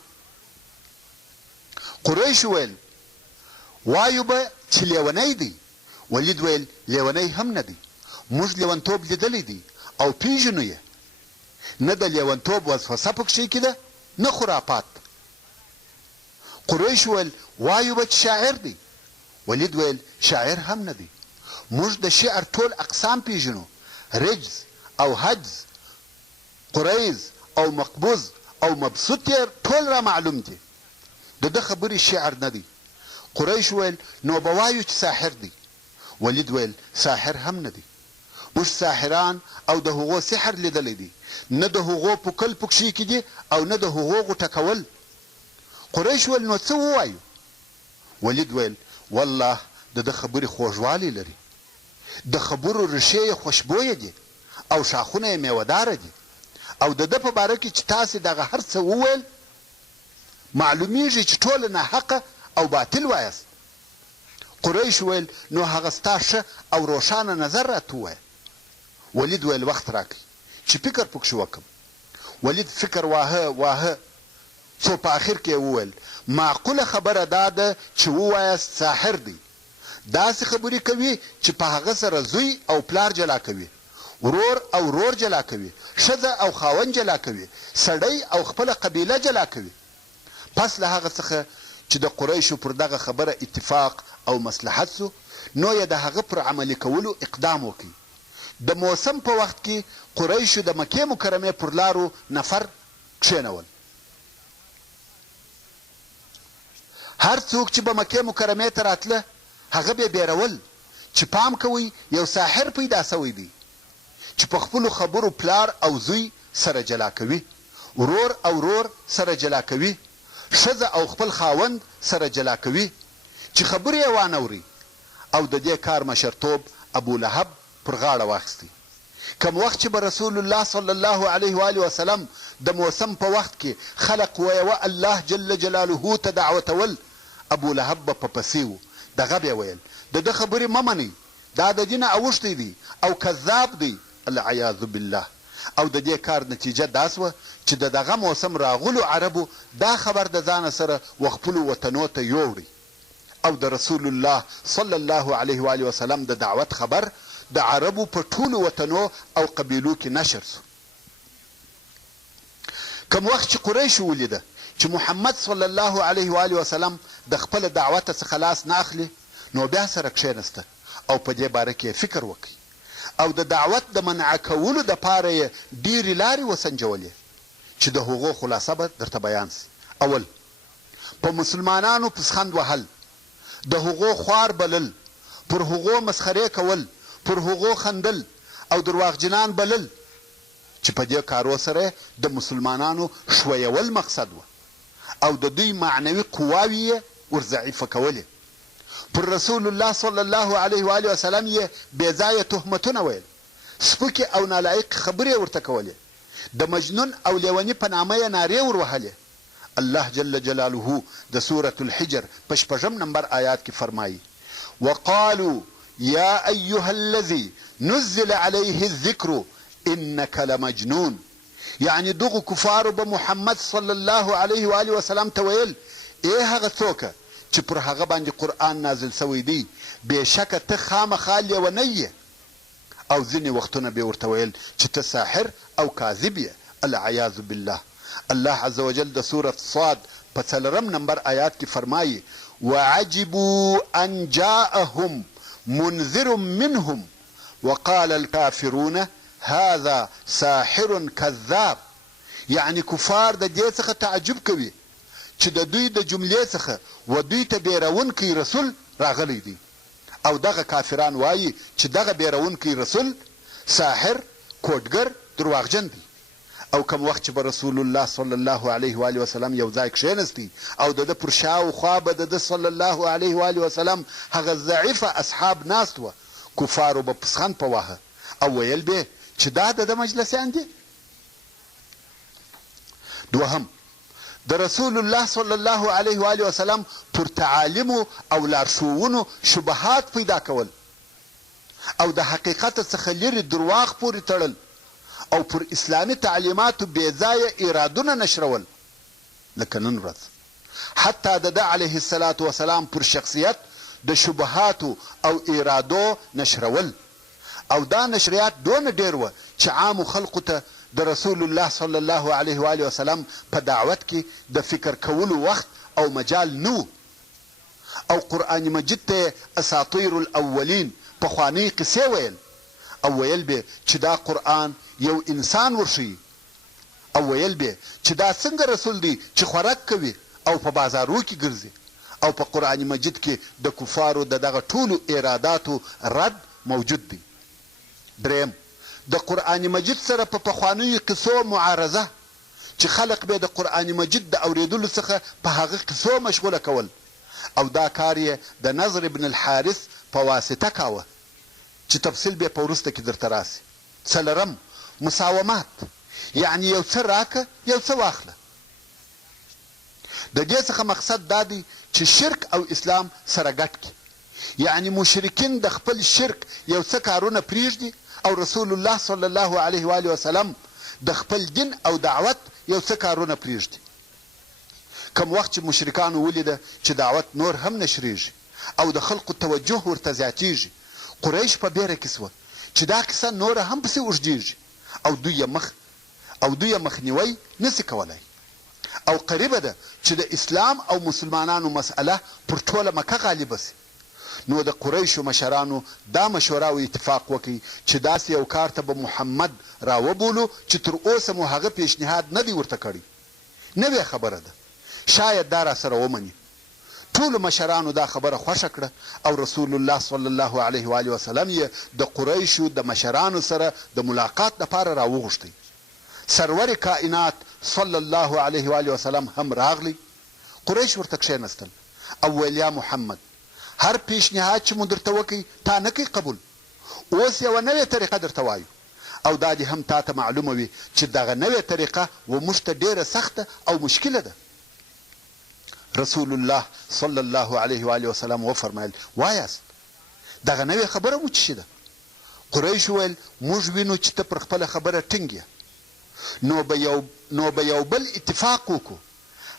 قریش ویل وایو به چې لیونی دی. ولید ویل لیونی هم نه دی، موږ لیونتوب لیدلی دی او پیژنو یې، نه د لیونتوب وسوسه پکښې کې ده نه خرافات. قریش ویل وایو به چې شاعر دی. ولید ویل شاعر هم نه دی، موږ د شعر ټول اقسام پیژنو، رجز او حجز، قریز او مقبوض او مبسوط یې ټول را معلوم دي، د ده خبرې شعر نه دی. قریش ویل نو به وایو چې ساحر دی. ولید ویل ساحر هم نه دی، موږ ساحران او د هغو سحر لیدلی دی، نه د هغو پوکل پکښې کې دي او نه د هغو غوټه کول. قریش ویل نو څه ووایو؟ ولید ویل والله د ده خبرې خوږوالی لري، د خبرو ریښې یې خوشبویه دي او شاخونه یې میوهداره دي او د ده په باره کې چې تاسې دغه هر څه وویل معلومیږي چې ټوله ناحقه او باطل وایاست. قریش ویل نو هغه ستا ښه او روښانه نظر راته ووایه. ولید ویل وخت راکړئ چې فکر پکښې وکړم. ولید فکر واهه څو په آخر کې وویل معقوله خبره دا ده چې ووایاست ساحر دی، داسې خبرې کوي چې په هغه سره زوی او پلار جلا کوي، ورور او ورور جلا کوي، ښځه او خاوند جلا کوي، سړی او خپله قبیله جلا کوي. پس له هغه څخه چې د قریشو پر دغه خبره اتفاق او مصلحت سو، نو یې د هغه پر عملي کولو اقدام وکړي. د موسم په وخت کې قریشو د مکې مکرمې پر لارو نفر کښېنول. هر څوک چې به مکې مکرمې ته راتله هغه به بیرول چې پام کوئ یو ساحر پیدا سوی دی چې په خپلو خبرو پلار او زوی سره جلا کوي، ورور او ورور سره جلا کوي، ښځه او خپل خاوند سره جلا کوي، چې خبرې یې وانوري. او د دې کار مشرتوب ابولهب پر غاړه واخیستی. کم وخت چې به رسول الله صلی الله علیه و آله وسلم د موسم په وخت کې خلق ویوه الله جل جلاله ته دعوتول، ابولهب به په پسې و، دغه به یې ویل د ده خبرې مه منئ، دا د دینه اوښتی دی او کذاب دی، العیاذ بالله. او د دې کار نتیجه دا سوه چې د دغه موسم راغلو عربو دا خبر د ځانه سره و خپلو وطنو ته یوړی او د رسول الله صلی الله علیه و آله وسلم د دعوت خبر د عربو په ټولو وطنو او قبیلو کې نشر سو. کم وخت چې قریشو ولیده چې محمد صلی الله علیه و آله وسلم د خپل دعوت څخه لاس نه اخلي، نو بیا سره کښېنسته او په دې باره کې فکر وکړي او د دعوت د منع کولو دپاره یې ډېرې لارې وسنجولې چې د هغو خلاصه به درته بیان سي. اول، په مسلمانانو پسخند وهل، د هغو خوار بلل، پر هغو مسخرې کول، پر هغو خندل او درواغجنان بلل چې په دې کارو سره د مسلمانانو ښویول مقصد و او د دوی معنوي قواوې یې ورضعیفه کولې. پر رسول الله صلی الله علیه و آله وسلم یې بېځایه تهمتونه ویل، سپکې او نالایق خبرې ورته کولې، د مجنون او لیوني په نامه یې نارې وروهلې. الله جل جلاله د سورة الحجر په 6 نمبر آیات کې فرمایي وقالوا یا ایها الذي نزل علیه الذکر انک لمجنون. یعنی دغو کفارو به محمد صلی الله علیه و آله وسلم ته ویل ای هغه څوکه چې پر هغه باندې قرآن نازل سوی دی، بېشکه ته خامخا لیونی یې. او ځینې وختونه به ورته ویل چې ته ساحر او کاذب یې، العیاذ بالله. الله عز وجل د سورة صاد په 4 نمبر آیات کې فرمایي وعجبوا ان جاءهم منذر منهم وقال الكافرون هذا ساحر كذاب. یعنی کفار د دې څخه تعجب کوي چې د دوی د جملې څخه و دوی ته بیرونکی رسول راغلی دی او دغه کافران وایي چې دغه بیرونکی رسول ساحر، کوډګر، درواغجن دی. او کوم وخت چې به رسول الله صلی الله علیه و آله وسلم یو ځای کښېنستی او د ده پر شاوخوا به د ده صلی الله علیه و آله وسلم هغه ضعیفه اصحاب ناست وه، کفارو به پسخند په واهه او ویل به چې دا د ده مجلسیان دي. دوهم، د رسول الله صلی الله علیه و آله وسلم پر تعالیمو او لارښوونو شبهات پیدا کول او د حقیقت څخه لرې درواغ پورې تړل او پر اسلامي تعلیماتو بې ځایه ایرادونه نشرول، لکه نن ورځ حتی د ده علیه الصلاة وسلام پر شخصیت د شبهاتو او ایرادو نشرول. او دا نشریات دونه ډېر وه چې عامو خلقو ته د رسول الله صلی الله علیه و آله وسلم په دعوت کې د فکر کولو وخت او مجال نه. او قرآن مجید ته اساطیر الاولین پخوانۍ قصې ویل او ویل به چې دا قرآن یو انسان ورښیي او ویل به چې دا څنګه رسول دی چې خوراک کوي او په بازارو کې ګرځي. او په قرآن مجید کې د کفارو د دغه ټولو اراداتو رد موجود دی. دریم، د قرآن مجید سره په پخوانیو قصو معارضه چې خلق به د قرآن مجید د اوریدلو څخه په هغه قصو مشغوله کول او دا کار یې د نضر ابن الحارث په واسطه کاوه چې تفصیل به په وروسته کې درته راسي. څلورم، مساومات، یعنی یو څه راکه یو څه واخله. د دې څخه مقصد دا دی چې شرک او اسلام سره ګډ کړي، یعنی مشرکین د خپل شرک یو څه کارونه پرېږدي او رسول الله صلی الله علیه و آله وسلم د خپل دین او دعوت یو څه کارونه پرېږدي. کوم وخت چې مشرکانو ولیده چې دعوت نور هم نشریږي او د خلقو توجه ورته زیاتیږي، قریش په بیره کې سوه چې دا کیسه نوره هم پسې اوږدیږي او دوی یې مخنیوی نسي کولی. او قریبه ده چې د اسلام او مسلمانانو مسئله پر ټوله مکه غالبه سي. نو د قریشو مشرانو دا مشوره او اتفاق وکړي چې داسې یو کار ته به محمد راوبولو چې تر اوسه مو هغه پیشنهاد نه دی ورته کړی. نوې خبره ده، شاید دا را سره ومني. ټولو مشرانو دا خبره خوښه کړه او رسول الله صلی الله علیه و آله وسلم یې د قریشو د مشرانو سره د ملاقات لپاره راوغوښتی. سرور کائنات صلی الله علیه و آله وسلم هم راغلی. قریش ورته کښېنستل او ویل یا محمد، هر پیشنهاد چې مو درته وکړي تا نه کوي قبول، اوس یوه نوې طریقه درته وایو او دا دې هم تا ته معلومه وي چې دغه نوې طریقه و موږ ته ډېره سخته او مشکله ده. رسول الله صلی الله علیه و آله وسلم وفرمایل وایاست دغه نوې خبره مو څه شي ده؟ قریش وویل موږ وینو چې ته پر خپله خبره ټینګ یې، نو به یو بل اتفاق وکړو،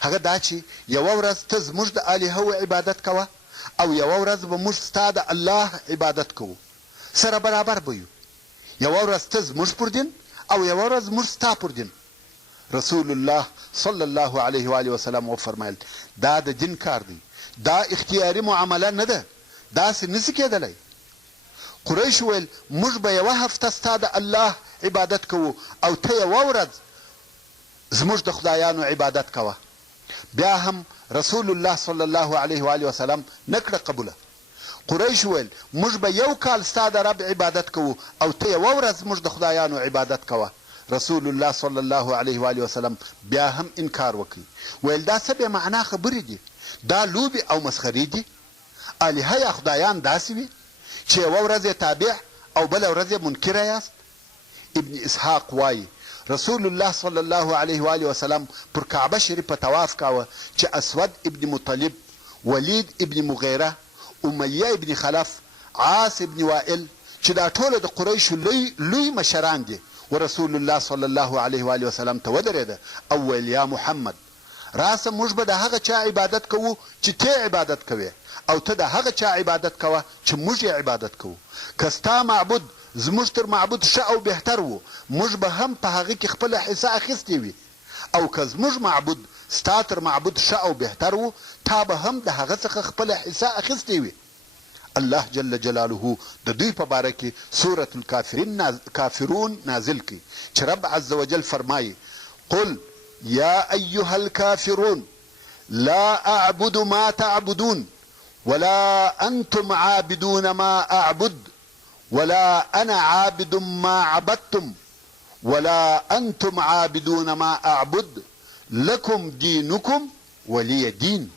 هغه دا چې یوه ورځ ته زموږ د الهو عبادت کوه او یوه ورځ به موږ ستا د الله عبادت کوو، سره برابر به یو. یوه ورځ ته زموږ پر دین او یوه ورځ موږ ستا پر دین. رسول الله صلی الله علیه و آله وسلم وفرمایل دا د دین کار دی، دا اختیاري معامله نه ده، داسې نسي کېدلی. قریش ویل موږ به یوه هفته ستا د الله عبادت کوو او ته یوه ورځ زموږ د خدایانو عبادت کوه. بیا هم رسول الله صلی الله علیه و آله وسلم نه کړه قبوله. قریش ویل موږ به یو کال ستا د رب عبادت کوو او ته یوه ورځ زموږ د خدایانو عبادت کوه. رسول الله صلی الله علیه و آله وسلم بیا هم انکار وکړي، ویل دا څه بې معنا خبرې دي، دا لوبې او مسخرې دي. الهه یا خدایان داسې وي چې یوه ورځ یې تابع او بله ورځ یې منکره یاست. ابن اسحاق وایي رسول الله صلی الله علیه و آله وسلم پر کعبه شریفه طواف کاوه چې اسود ابن مطلب، ولید ابن مغیره، امیه ابن خلف، عاص ابن وائل چې دا ټوله د قریشو لوی مشران دي. ورسول الله صلی الله علیه و آله وسلم ته ودرېده او ویل یا محمد راسه موږ به د هغه چا عبادت کوو چې ته عبادت کوې او ته د هغه چا عبادت کوه چې موږ یې عبادت کوو. که ستا معبود زموږ تر معبود ښه او بهتر و موږ به هم په هغه کې خپله حصه اخیستې وي، او که زموږ معبود ستا تر معبود ښه او بهتر و تا به هم د هغه څخه خپله حصه اخیستې وي. الله جل جلاله د دوی په باره کې سورة الکافرون نازل کړي چې رب عز وجل فرمایي قل یا ایها الکافرون لا اعبد ما تعبدون ولا انتم عابدون ما اعبد ولا انا عابد ما عبدتم ولا انتم عابدون ما اعبد لكم دينكم ولي دين.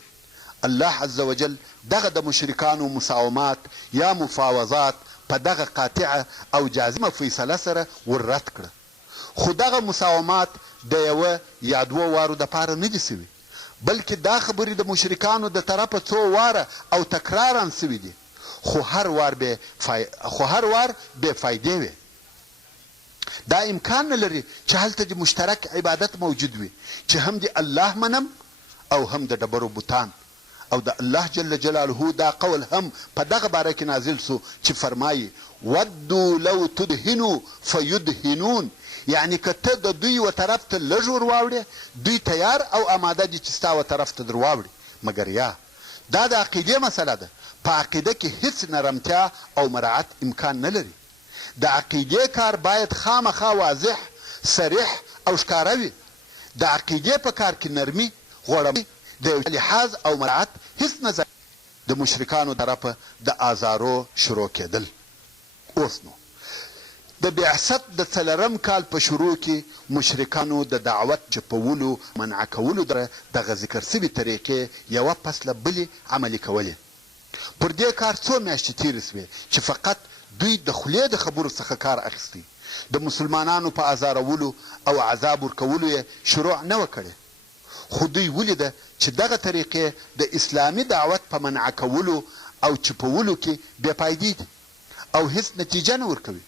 الله عز وجل دغه د مشرکانو مساومات یا مفاوضات په دغه قاطعه او جازمه فیصله سره وررد کړه. خو دغه مساومات د یوه یا دوه وارو دپاره نه دي سوي، بلکې دا خبرې د مشرکانو د طرفه څو واره او تکرارا سوي دي، خو هر وار بې فایدې وي. دا امکان نه لري چې هلته د مشترک عبادت موجود وي چې هم د الله منم او هم د ډبرو بوتان. او د الله جل جلاله دا قول هم په دغه باره کې نازل سو چې فرمایي ودو لو تدهنو فیدهنون، یعنی که ته د دوی و طرف ته لږ ور واوړې دوی تیار او آماده دي چې ستا و طرف ته در واوړي. مګر یا دا د عقیدې مسله ده، په عقیده کې هیڅ نرمتیا او مراعت امکان نه لري. د عقیدې کار باید خامخا واضح صریح او ښکاره وي. د عقیدې په کار کې نرمي غوړمي د یو لحاظ او مراعت هیڅ نظر. د مشرکانو طرفه د آزارو شروع کېدل. اوس نو د بعثت د څلرم کال په شروع کې مشرکانو د دعوت چپولو منع کولو دغه ذکر سوي طریقې یوه پس له بلې عملي کولې. پر دې کار څو میاشتې تېرې سوې چې فقط دوی د خولې د خبرو څخه کار اخیستی، د مسلمانانو په ازارولو او عذاب ورکولو یې شروع نه وه کړې. خو دوی ولیده چې دغه طریقې د اسلامي دعوت په منع کولو او چپولو کې بې فایدې دي او هیڅ نتیجه نه ورکوي.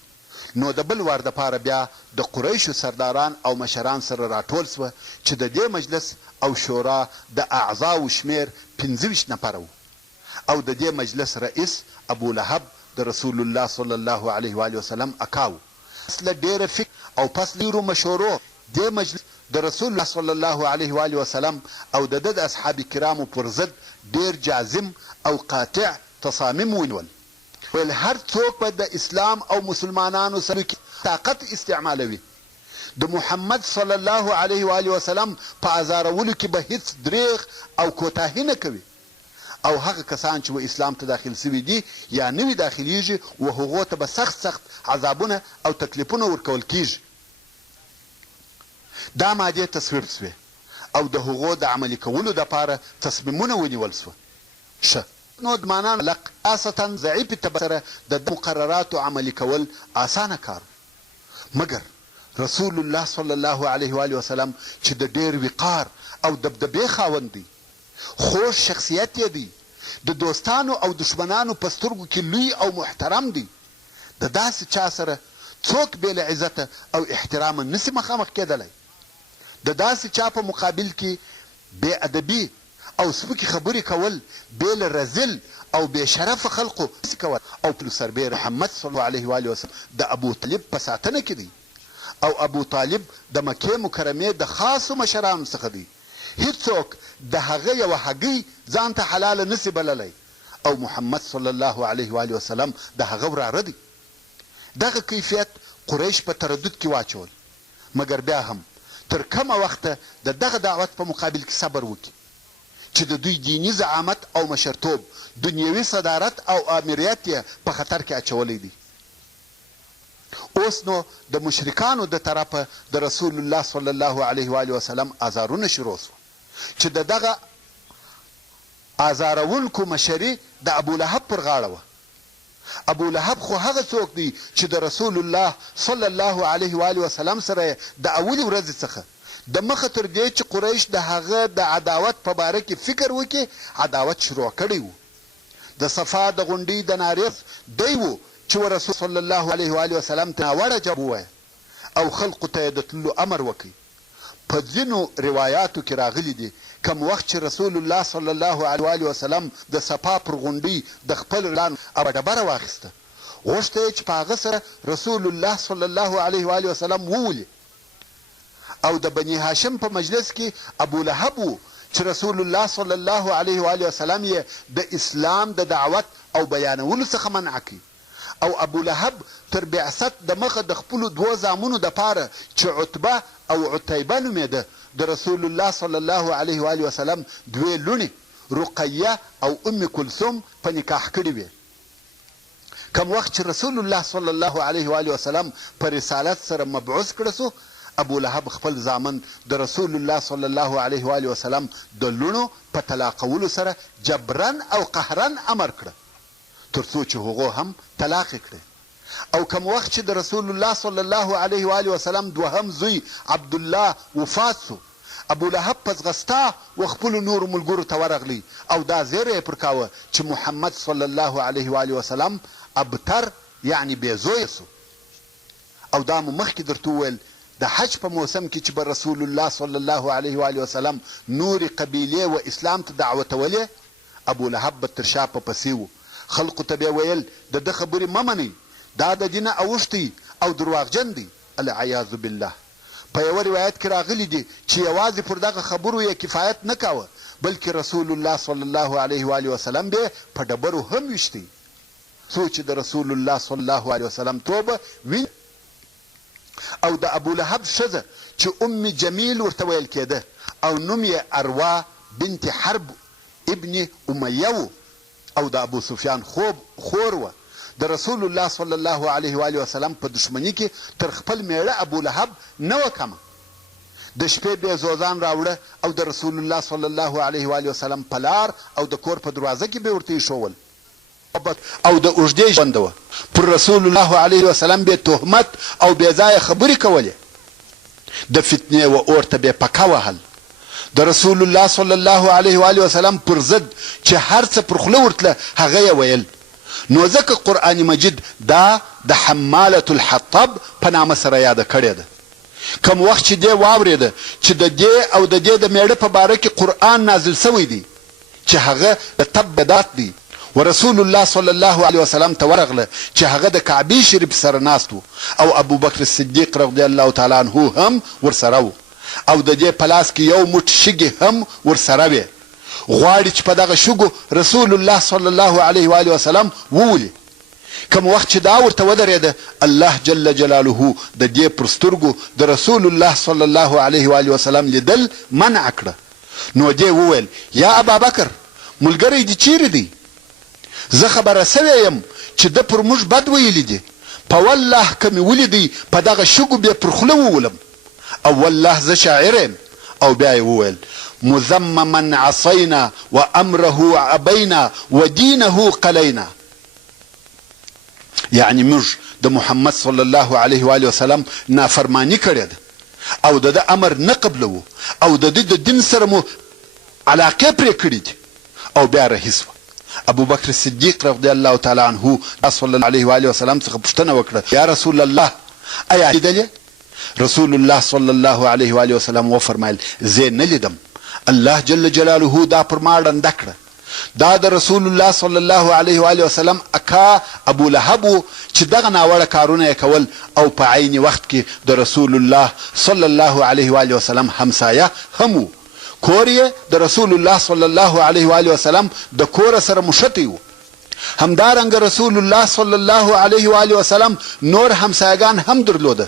نو د بل وار دپاره بیا د قریشو سرداران او مشران سره راټول سوه چې د دې مجلس او شورا د اعضاو شمیر 25 نفره و او د دې مجلس رئیس ابو لهب د رسول الله صلی الله علیه و وسلم اکاو. پس له ډېره فکر او پس له ډېرو مشورو دې مجلس د رسول الله صلی الله علیه و وسلم او د ده د اصحاب کرامو پر ضد ډېر جازم او قاطع تصامیم ونیول. ویل هر څوک به د اسلام او مسلمانانو سره طاقت استعمالوي، د محمد صلی الله علیه و وسلم په ازارولو کې به هیڅ دریغ او کوتاهي نه کوي، او هغه کسان چې و اسلام ته داخل سوي دي یا نوي داخلیږي و هغو ته به سخت عذابونه او تکلیفونه ورکول کیږي. دا مادې تصویب سوې او د هغو د عملي کولو دپاره تصمیمونه ونیول سوه. ښه نو ادمانان لق خاصتا ضعیفې طبقې سره د مقرراتو عملي کول اسانه کار، مګر رسول الله صلی الله علیه و وسلم چې د ډېر وقار او دبدبې خاوند دی، خوږ شخصیت یې دی، د دوستانو او دشمنانو په سترګو کې لوی او محترم دی. د داسې چا سره څوک بې له عزته او احترامه نسي مخامخ کېدلی. د داسې چا په مقابل کې بې ادبي او سپکې خبرې کول بې له رذل او بې شرفه خلقو نسي کول. او پلو سربیر محمد صلی الله علیه و وسلم د ابو طالب په ساتنه کې دی، او ابو طالب د مکې مکرمې د خاصو مشرانو څخه دی. هیڅوک د هغه یوه هګۍ ځان ته حلاله نسي بللی، او محمد صلی الله علیه و وسلم د هغه وراره دی. دغه کیفیت قریش په تردد کې واچول، مګر بیا هم تر کمه وخته د دغه دعوت په مقابل کې صبر وکړي چې د دوی دیني زعامت او مشرتوب، دنیوي صدارت او امریت یې په خطر کې اچولی دی. اوس نو د مشرکانو د طرفه د رسول الله صلی الله علیه و وسلم ازارونه شروع سوه چې د دغه ازارونکو مشري د ابو لهب پر غاړه وه. ابو لهب خو هغه څوک دی چې د رسول الله صلی الله علیه و وسلم سره د اولې ورځې څخه د مخه تر دې چې قریش د هغه د عداوت په باره کې فکر وکړي عداوت شروع کړی و. د صفا د غونډۍ د نارې دی و چې رسول صلی الله علیه و وسلم ته ناوړه جواب ووایه او خلقو ته یې د تللو امر وکړي. په ځینو روایاتو کې راغلي دي کم وخت چې رسول الله صلی الله علیه وسلم د صفا پر غونډۍ د خپل لان او ډبره واخیسته، غوښته یې چې په هغه سره رسول الله صلی الله علیه وسلم وولي. او د بني هاشم په مجلس کې ابو لهب و چې رسول الله صلی الله علیه وسلم یې د اسلام د دعوت او بیانولو څخه منع کړي. او ابو لهب تر بعثت د مخه د خپلو دوو زامنو دپاره چې عتبه او عتیبه نومېده د رسول الله صلی الله علیه وسلم دوې لوڼې رقیه او ام کلثوم په نکاح کړي وي. کم وخت چې رسول الله صلی الله علیه و آله وسلم په رسالت سره مبعوث کړه سو، ابو لهب خپل زامن د رسول الله صلی الله علیه و آله وسلم د لونو په طلاقولو سره جبرن او قهرن امر کړه تر څو چې هغو هم طلاق کړي. او کم وخت چې د رسول الله صلی الله علیه و آله وسلم دوهم زوی عبدالله وفات سو، ابو لهب په ځغستا و خپلو نورو ملګرو ته ورغلی او دا زیری یې پر کاوه چې محمد صلی الله علیه و آله وسلم ابتر یعنی بې زویه سو. او دا مو مخکې درته وویل د حج په موسم کې چې به رسول الله صلی الله علیه و آله وسلم نورې قبیلې و اسلام ته دعوتولې، ابو لهب به تر شا په پسې و. خلقو ته به یې ویل د ده خبرې مه منئ، دا د دینه اوښتی او درواغجن دی، العیاذ بالله. په یوه روایت کې راغلی دي چې یوازې پر دغه خبرو یې کفایت نه کاوه، بلکې رسول الله صلی الله علیه و آله وسلم به په ډبرو هم ویشتی څو چې د رسول الله صلی الله علیه وسلم توبه ویني. او د ابو لهب ښځه چې ام جمیل ورته ویل کېده او نوم یې اروا بنت حرب ابن امیه و او د ابو سفیان خور وه، د رسول الله صلی الله علیه و آله وسلم په دشمني کې تر خپل میړه ابو لهب نه وه کمه. د شپې بیا زوزان راوړه او د رسول الله صلی الله علیه و آله وسلم په لار او د کور په دروازه کې به ورته ایښول او د اوږدې ژوند وه. پر رسول الله علیه وسلم به تهمت او بې ځایه خبرې کولې، د فتنې و اور ته به پکه وهل. د رسول الله صلی الله علیه و آله وسلم پر ضد چې هر څه پر خوله ورتله هغه یې ویل. نو ځکه قرآن مجید دا د حمالة الحطب په نامه سره یاده کړې ده. کم وخت چې دې واورېده چې د دې او د دې د میړه په باره کې قرآن نازل سوی دی چې هغه د تب بدات دی، و رسول الله صلی الله علیه وسلم ته ورغله چې هغه د کعبې شریف سره ناست و او ابو بکر صدیق رضی الله تعالی عنه هم ورسره و او د دې په لاس کې یو موټ شګې هم ورسره وې. غواړي چې په دغه شګو رسول الله صلی الله علیه و آله وسلم وولي. کوم وخت چې دا ورته ودرېده، الله جل جلاله د دې پر سترګو د رسول الله صلی الله علیه و آله وسلم لیدل منع کړه. نو دې وویل یا ابا بکر ملګری دې چیرې دی؟ زه خبره سوی یم چې ده پر موږ بد ویلی دي، په والله که مې ولیدی په دغه شګو بیا پر خوله وولم. او والله زه شاعر یم. او بیا یې وویل مذمما عصینا و امره ابینا و دینه قلینا، یعنی موږ د محمد صلی الله علیه و آله وسلم نافرمانی کړې ده او د ده امر نه قبلوو او د ده د دین سره مو علاقې پرې کړې دي. او بیا رهي سوه. ابو بکر صدیق رضی الله تعالی عنه صلی الله علیه و آله وسلم څخه پوښتنه وکړه یا رسول الله ایا لیدلې؟ رسول الله صلی الله علیه و آله وسلم وفرمایل زه نه لیدم، الله جل جلاله دا پر ما ړنده کړه. دا د رسول الله صلی الله علیه و آله وسلم اکا ابو لهب چې دغه ناوړه کارونه یې کول او په عین وخت کې د رسول الله صلی الله علیه و آله وسلم همسایه هم و. کور یې د رسول الله صلی الله علیه و آله وسلم د کور سره مشتی و. همدارنګه رسول الله صلی الله علیه و آله وسلم نور همسایگان هم درلوده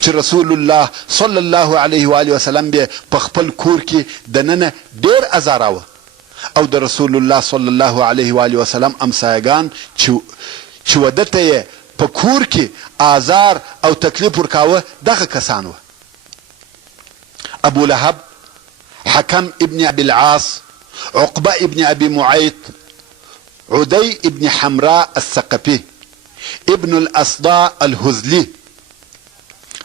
چې رسول الله صلی الله علیه و آله وسلم به په خپل کور کې دننه ډیر ازاراوه او د رسول الله صلی الله علیه و آله وسلم همسایگان چې ودته په کور کې آزار او تکلیف ورکاوه دغه کسان و. ابو لهب، حكم ابن ابي العاص، عقبه ابن ابي معيط، عدي ابن حمراء الثقفي، ابن الاصداء الهزلي،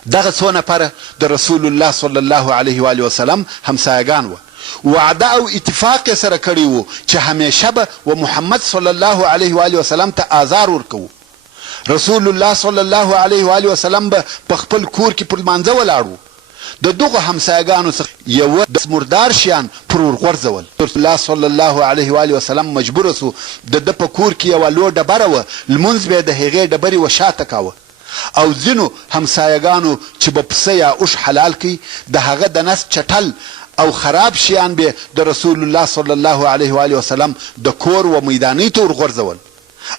دغه څو نفره د رسول الله صلی الله علیه و آله وسلم همسایگان و. وعده او اتفاق سره کړی وو چې همیشه به و محمد صلی الله علیه و آله وسلم ته آزار ورکوو. رسول الله صلی الله علیه و آله وسلم به په خپل کور کې پر لمانځه ولاړ و. د دغه همسایگانو څخه یو د مردار شیان پر ورغورځول. رسول الله صلی الله علیه و آله وسلم مجبور سو د ده په کور کې یوه لویه ډبره وه، لمونځ به یې د هغې ډبرې و شاته کاوه. او ځینو همسایگانو چې به پسه یا اوښ حلال کړي د هغه د نس چټل او خراب شیان به د رسول الله صلی الله علیه و آله وسلم د کور و میدانۍ ته ورغورځول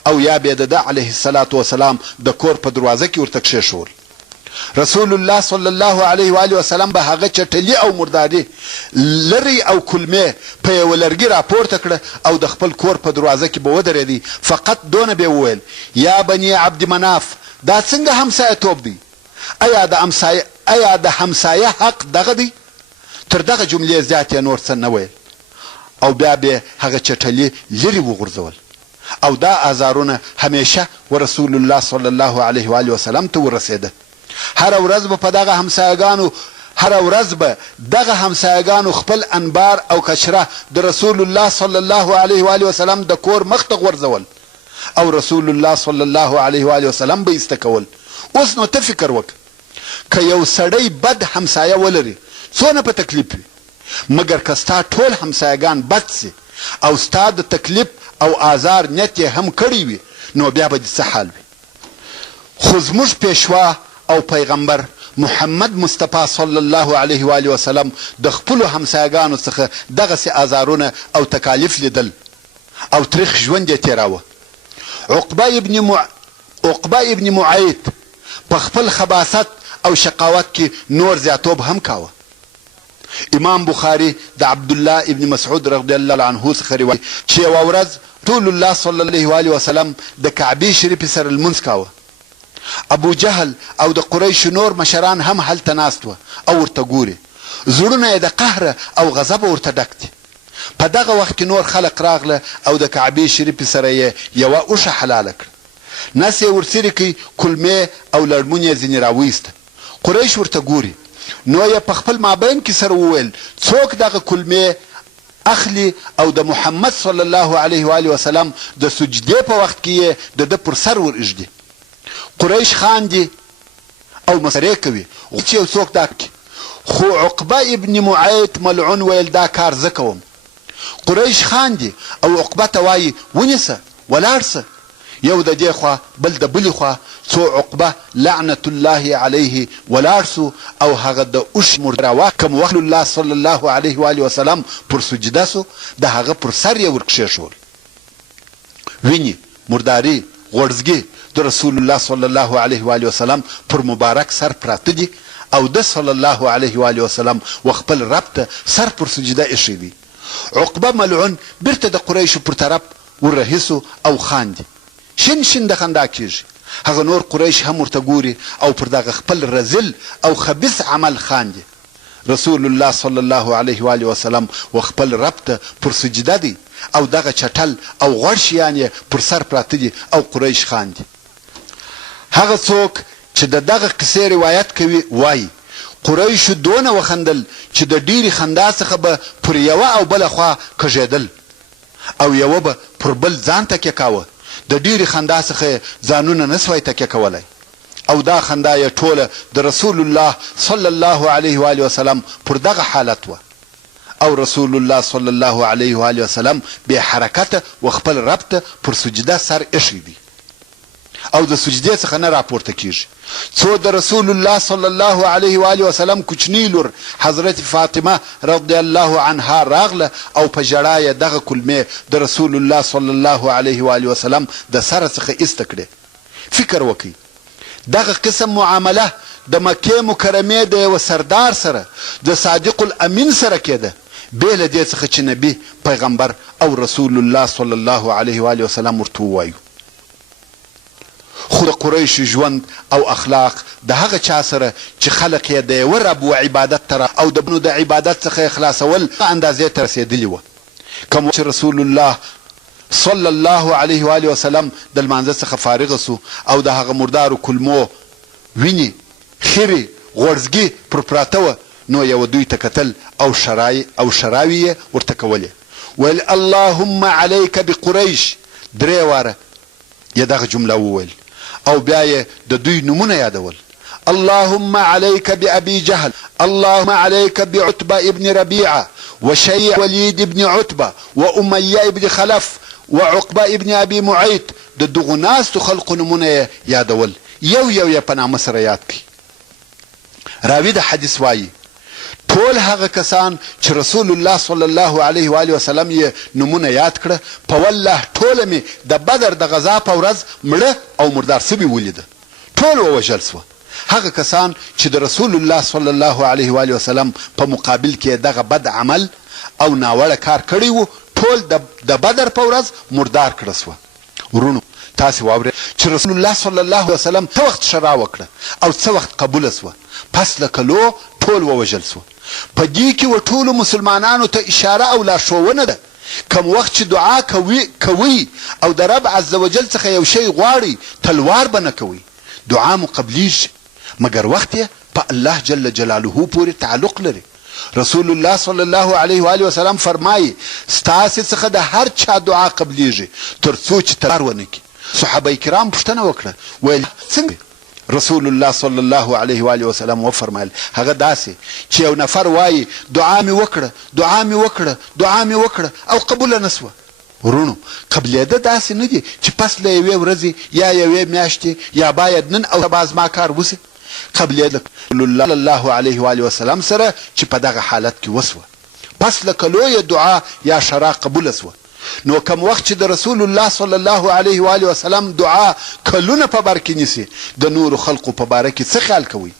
او یا به د ده علیه الصلاة وسلام د کور په دروازه کې ورته کښېښول. رسول الله صلی الله علیه و آله وسلم به هغه چټلي او مرداري لري او کلمې په یو لرګي راپورته کړه او د خپل کور په دروازه کې به ودرېدی. فقط دونه به وویل یا بني عبد مناف دا څنګه همسایه توب دی؟ ایا د همسایه حق دغه دی؟ تر دغه جملې زیات یې نور څه نه ویل او بیا به هغه چټلي لرې وغورځول او دا آزارونه همیشه ورسول الله صلی الله علیه و آله وسلم ته ورسېده. هر ورځ به دغه همسایگانو خپل انبار او کشره د رسول الله صلی الله علیه و آله وسلم د کور مخ ته غورځول او رسول الله صلی الله علیه و آله وسلم به ایسته کول. اوس نو ته فکر وکړه که یو سړی بد همسایه ولري څونه په تکلیف وي، مګر که ستا ټول همسایگان بد سي او ستا د تکلیف او آزار نیت یې هم کړی وي نو بیا به دې څه حال وي. خو زموږ پیشوا او پیغمبر محمد مصطفی صلی الله علیه و آله وسلم د خپلو همسایگانو څخه دغسې آزارونه او تکالیف لیدل او تریخ ژوند یې تېراوه. عقبه ابن معیط په خپل خباثت او شقاوت کې نور زیاتوب هم کاوه. امام بخاری د عبدالله ابن مسعود رضی الله عنه څخه روایت چې یوه ورځ رسول الله صلی الله علیه وسلم د کعبې شریفې سره لمونځ کاوه. ابو جهل او د قریش نور مشران هم هلته ناست وه او ورته ګوري. زړونه یې د قهر او غضب ورته ډک دي. په دغه وخت کې نور خلق راغله او د کعبې شریفې سره یې یوه اوښه حلاله کړه. نس یې ورڅیرې کړي، کلمې او لړمون یې ځینې راویسته. قریش ورته ګوري نو یې په خپل مابین کې سره وویل څوک دغه کلمې اخلي او د محمد صلی الله علیه و آله وسلم د سجدې په وخت کې یې د ده پر سر ور اږدي. قریش خاندي او مسرې کوي چې یو څوک دا کوي. خو عقبه ابن معیط ملعون ویل دا کار زه کوم. قریش خاندي او عقبه ته وایي ونیسه ولاړ سه. یو د دې خوا بل د بلې خوا څو عقبه لعنت الله علیه ولاړ سو او هغه د اوښ مرداره کوم وخت الله صلی الله علیه و آله وسلم پر سجده سو د هغه پر سر یې ورکښېښول. ویني مرداري غوړزګي د رسول الله صلی الله علیه و آله وسلم پر مبارک سر پراته دي او د صلی الله علیه و آله وسلم و خپل رب ته سر پر سجده ایښی دي. عقبه ملعون بیرته د قریشو پر طرف وررهیسو او خاندي. شین د خندا کیږي. هغه نور قریش هم ورته ګوري او پر دغه خپل رذل او خبیث عمل خاندي. رسول الله صلی الله علیه و آله وسلم و خپل رب ته پر سجده دي او دغه چټل او غوړ شیان یې پر سر پراته دي او قریش خاندي. هغه څوک چې دغه قصې روایت کوي وایي قریشو دونه وخندل چې د ډیرې خندا څخه به پر یوه او بله خوا کږېدل او یوه به پر بل ځان تکیه کاوه. د ډیرې خندا څخه ځانونه نسوای تکیه کولی او دا خندا یې ټوله د رسول الله صلی الله علیه و آله وسلم پر دغه حالت وه او رسول الله صلی الله علیه و آله وسلم بې حرکته و خپل رب ته پر سجده سر ایښی دی او د سجدې څخه نه راپورته کیږي. څو د رسول الله صلی الله علیه و آله وسلم کوچنی لور حضرت فاطمه رضی الله عنها راغله او په ژړا یې دغه کلمې د رسول الله صلی الله علیه و آله وسلم د سره څخه ایسته کړې. فکر وکړئ دغه قسم معامله د مکې مکرمې د یوه سردار سره د صادق الامین سره کېده بې له دې څخه چې نبي پیغمبر او رسول الله صلی الله علیه و آله وسلم ورته ووایو. خو د قریشو ژوند او اخلاق د هغه چا سره چې خلق یې د یوه رب و عبادت ته او د بنو د عبادت څخه یې خلاصول اندازې ته رسېدلي وه. کوم چې رسول الله صلی الله علیه و آله وسلم د لمانځه څخه فارغه سو او د هغه مردارو کلمو ویني خیرې غوړزګي پر پراته وه نو یوه دوی ته کتل او شراوي یې ورته کولې. ویل اللهم علیک بقریش. درې واره یې دغه جمله وویل او بیا یې د دوی نومونه یادول. اللهم عليك بأبي جهل، اللهم عليك بعتبة ابن ربيعة وشيع وليد ابن عتبة وأمية ابن خلف وعقبة ابن أبي معيط. د دغو ناستو خلقو نومونه یادول یو یې په نامه سره یاد کړي. راوي د حدیث وایي ټول هغه کسان چې رسول الله صلی الله علیه و آله وسلم یې نومونه یاد کړه په والله ټوله مې د بدر د غزا په ورځ مړه او مردار سوي ولیده. ټول ووژل سوه. هغه کسان چې د رسول الله صلی الله علیه و وسلم په مقابل کې دغه بد عمل او ناوړه کار کړی وو ټول د بدر په ورځ مردار کړه سوه. ورونو تاسې واورئ چې رسول الله صلی الله علیه وسلم څه وخت شرا وکړه او څه وخت قبوله سوه. پس له کلو ټول ووژل سوه. په دې کې و ټولو مسلمانانو ته اشاره او لارښوونه ده. کم وخت چې دعا کوي او د رب عز وجل څخه یو شی غواړي تلوار به نه کوئ. دعا مو قبلیږي مګر وخت یې په الله جل جلاله پورې تعلق لري. رسول الله صلی الله علیه و وسلم فرمایي ستاسې څخه د هر چا دعا قبلیږي تر څو چې تلوار ونه کړي. صحابه کرام پوښتنه وکړه ویل څنګه؟ رسول الله صلی الله علیه و وسلم وفرمایل هغه داسې چې یو نفر وایي دعا مې وکړه دعا مې وکړه دعا مې وکړه او قبوله نه سوه. ورونو قبلېده داسې نه دي چې پس له یوې ورځې یا یوې میاشتې یا باید نن او سبا زما کار وسي. قبلېده رسول الله علیه و وسلم سره چې په دغه حالت کې وسوه. پس له کلویه دعا یا شرا قبوله سوه. نو کم وخت چې د رسول الله صلی الله علیه و وسلم دعا کلونه په بر کې نیسي د نورو خلقو په باره کې څه خیال کوئ؟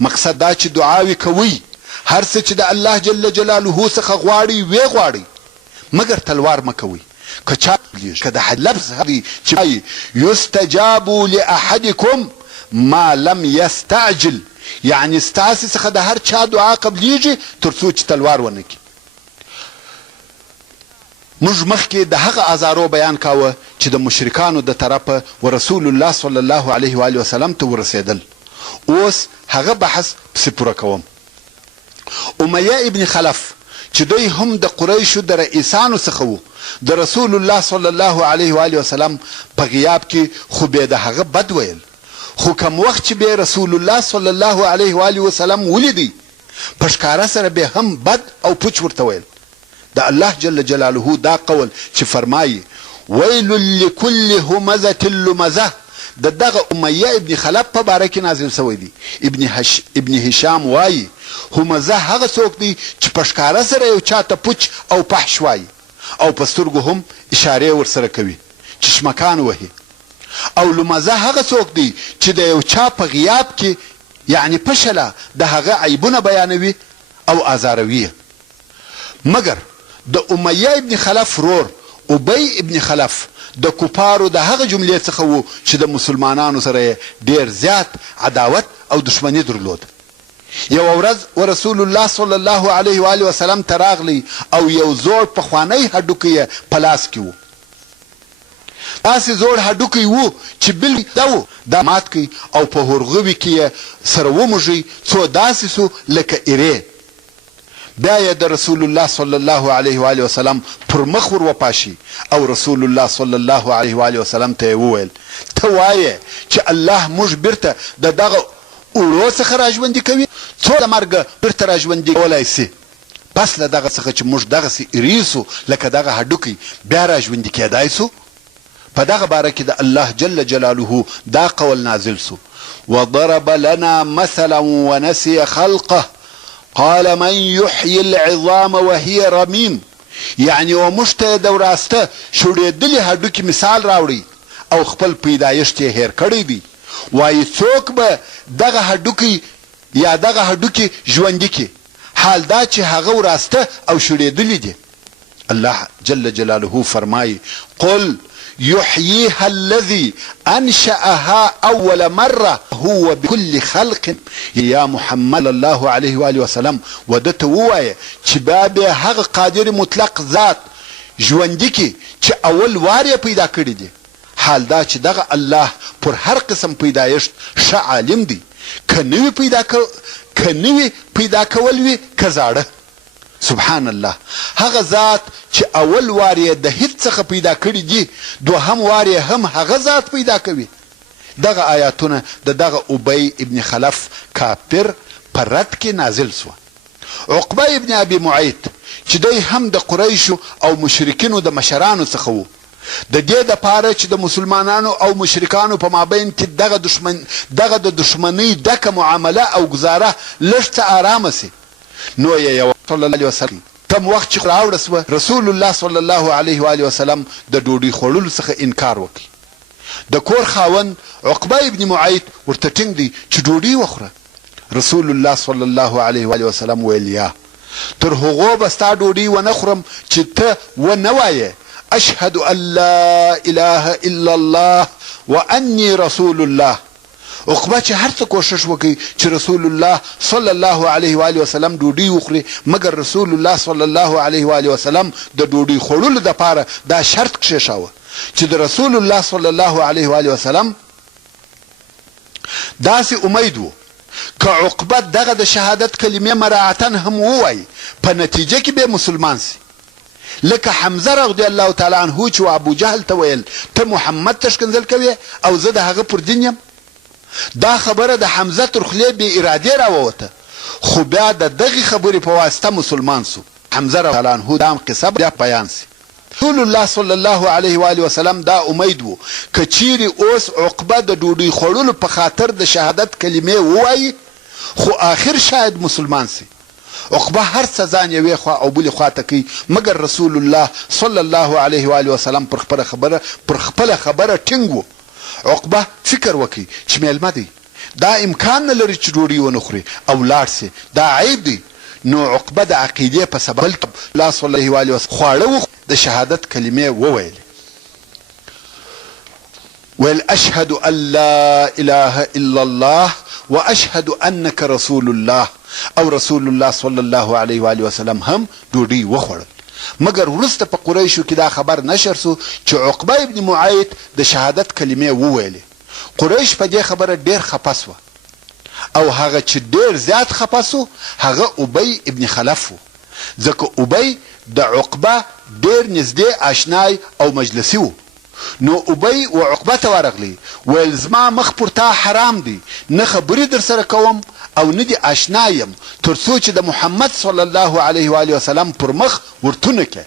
مقصد دا چې دعاوې کوئ هر څه چې د الله جل جلاله څخه غواړئ ویې غواړئ مګر تلوار مه کوئ. که چا که د لفظ هغې چې وایي یستجاب لاحدکم ما لم یستعجل یعنی ستاسې څخه د هر چا دعا قبلیږي تر څو چې تلوار ونه کړي. موږ مخکې د هغه ازارو بیان کاوه چې د مشرکانو د طرفه و رسول الله صلی الله علیه و وسلم ته ورسېدل. اوس هغه بحث پسې پوره کوم. امیه ابن خلف چې دوی هم د قریشو د رئیسانو څخه وو د رسول الله صلی الله علیه و وسلم په غیاب کې خو به د هغه بد ویل. خو کم وخت چې به رسول الله صلی الله علیه و وسلم ولیدی په ښکاره سره به هم بد او پوچ ورته ویل. د الله جل جلاله دا قول چې فرمایي ویل لکل همزه لمزه د دغه امیه ابن خلف په باره کې نازل شوی دی. ابن هشام وایي همزه هغه څوک دی چې په ښکاره سره یو چاته پوچ او فحش وایي او په سترګو هم اشارې ورسره کوي چشمکان وهي. او لمزه هغه څوک دی چې د یو چا په غیاب کې یعنی پشله د هغه عیبونه بیانوي او ازاروي. مګر د امیه ابن خلف رور ابی ابن خلف د کفارو د هغه جملې څخه وو چې د مسلمانانو سره ډیر زیات عداوت او دشمنی درلود. یو ورځ ورسول الله صلی الله علیه و وسلم ته راغلی او یو زوړ پخوانی هډوکی یې په لاس کې وو. داسې زوړ هډوکی وو چې بل دا مات کوي او په هورغوي کې سره وموږي څو داسې سو لکه ایرې. بیا یې د رسول الله صلی الله علیه و وسلم پر مخ ور وپاشي او رسول الله صلی الله علیه و وسلم ته وویل ته وایې چې الله موږ بیرته د دغه اوړو څخه راژوندي کوي څو د مرګه بیرته راژوندي کولی سي. پس له دغه څخه چې موږ دغسې ایریسو لکه دغه هډوکی بیا راژوندي کیدای سو. په دغه باره کې د الله جل جلاله دا قول نازل سو وضرب لنا مثلا ونسي خلقه قال من يحيي العظام وهي رميم یعنی وموږ ته د وراسته شوړېدلي هډوکي مثال راوړي او خپل پیدایښت یې هیر کړی دی. وایي څوک به دغه هډوکي یا دغه هډوکي ژوندي کړي حال دا چې هغه وراسته او شوړېدلي دي. الله جل جلاله فرمایي قل يحييها الذي انشأها اول مره هو بكل خلق يا محمد الله عليه واله وسلم ودته وایه چې به هغه قادر مطلق ذات ژوندۍ کی چې اول واره پیدا کړی دی. حال دا چې دغه الله پر هر قسم پیدایشت ښه عالم دی. کنوی پیدا کول وی کزاړه سبحان الله. هغه ذات چې اول واره د هیڅ څخه پیدا کړی دی دوهم واره هم هغه ذات پیدا کوي. دغه آیاتونه دغه ابی ابن خلف کافر پر رد کې نازل سو. عقبه ابن ابي معيط چې دوی هم د قریشو او مشرکینو د مشرانو څخه وو د دې د پاره چې د مسلمانانو او مشرکانو په مابین کې دغه د دشمنی دغه معامله او گزاره لږ آرامه سي. نو یې صلی الله علیه وسلم تم وخت چې راوړس رسول الله صلی الله علیه و آله وسلم د ډوډۍ خوړلو څخه انکار وکړي د کور خاوند عقبه ابن معیط ورته ټینګ دی چې ډوډۍ وخوره. رسول الله صلی الله علیه و وسلم ویل یا تر هغو به ستا ډوډۍ ونه خورم چې ته ونه وایې اشهد ان لا اله الا الله وانی رسول الله. عقبه چې هر څه کوشش وکړي چې رسول الله صلی الله علیه و وسلم ډوډۍ وخوري، مګر رسول الله صلی الله علیه و وسلم د ډوډۍ خوړلو دپاره دا شرط کښېښاوه چې د رسول الله صلی الله علیه و وسلم داسې امید و که عقبه دغه د شهادت کلمې مراعتن هم ووایي په نتیجه کې به مسلمان سي. لکه حمزه رضی الله تعالی عنه چې ابو جهل ته ویل ته محمد ته ښکنځل کوې او زه د هغه پر دین یم. دا خبره د حمزه تر خولې بې ارادې راووته، خو بیا د دغې خبرې په واسطه مسلمان سو. حمزه رضی الله عنه دا هم قصه بیا بیان سي. رسول الله صلی الله علیه و وسلم دا امید وو که چیرې اوس عقبه د ډوډۍ خوړلو په خاطر د شهادت کلمې ووایي خو آخر شاید مسلمان سي. عقبه هر څه ځان یوې خوا او بلې خوا ته کوي، مګر رسول الله صلی الله علیه و وسلم پر خپله خبره ټینګ وو. عقبه فکر وکړي چې میلمه دی، دا امکان نه لري چې ډوډۍ ونه خوري او لاړ سي، دا عیب دی. نو عقبه د عقیدې په سبب الله صلی الله علیه وسلم خواړه د شهادت کلمې وویلې. ویل اشهد ان لا اله الا الله واشهد انك رسول الله. او رسول الله صلی الله علیه و وسلم هم ډوډۍ وخوړل، مګر وروسته په قریشو کې دا خبر نشر سو چې عقبه ابن معیط د شهادت کلمې وویلې. قریش په دې خبره ډیر خفه سوه او هغه چې ډیر زیات خفه سو هغه ابی ابن خلف و، ځکه ابی د عقبه ډیر نږدې آشنای او مجلسي و. نو ابی و عقبه ته ورغلی ویل زما مخ پر تا حرام دی، نه خبرې در سره کوم او نه دی آشنا یم تر څو چې د محمد صلی الله علیه و وسلم پر مخ ورتونه کې.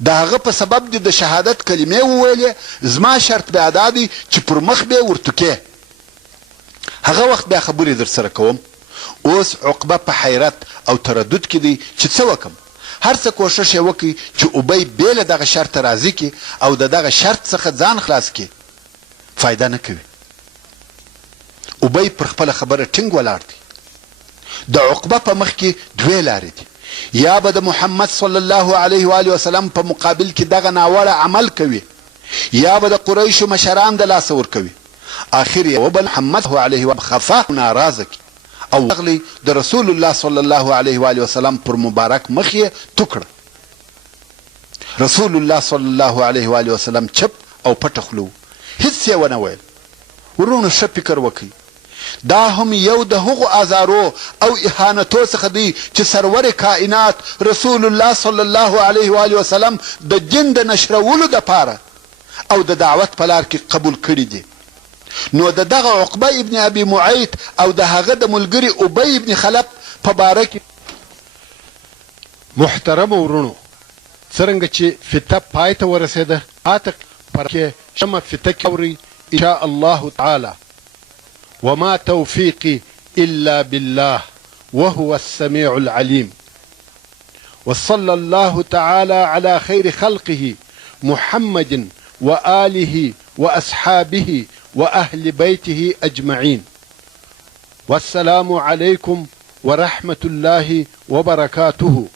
د هغه په سبب دی د شهادت کلمې وویلې، زما شرط بیا دا دی چې پر مخ به ورتکې، هغه وخت بیا خبرې در سره کوم. اوس عقبه په حیرت او تردد کې دی چې څه وکم. هر څه کوشش یې وکړي چې ابی بې له دغه شرط راضي کړي او د دغه شرط څخه ځان خلاص کړي، فایده نه کوي. ابی پر خپله خبره ټینګ ولاړ دی. د عقبه په مخ کې دوې لارې دي، یا به د محمد صلی الله علیه و وسلم په مقابل کې دغه ناوړه عمل کوي، یا به د قریشو مشران د لاسه ورکوي. آخر یې وبل محمد علیه و خفه ناراضه کی او غلی د رسول الله صلی الله علیه و وسلم پر مبارک مخ یې توکړه. رسول الله صلی الله علیه و وسلم چپ او پټ خلو، هیڅ یې ونه ویل. ورونو ښه فکر وکړئ، دا هم یو د هغو ازارو او اهانتو څخه دی چې سرور کائنات رسول الله صلی الله علیه و وسلم د دین د نشرولو دپاره او د دعوت په لار کې قبول کړي دي. نو د دغه عقبه ابن ابي معیط او د هغه د ملګري ابی ابن خلف په باره کې محترم ورونو، څرنګه چې فتنه پای ته ورسېده اته پر کې شمه فتنه کوي ان شاء الله تعالى. وما توفيقي إلا بالله وهو السميع العليم. وصلى الله تعالى على خير خلقه محمد وآله وأصحابه وأهل بيته أجمعين. والسلام عليكم ورحمة الله وبركاته.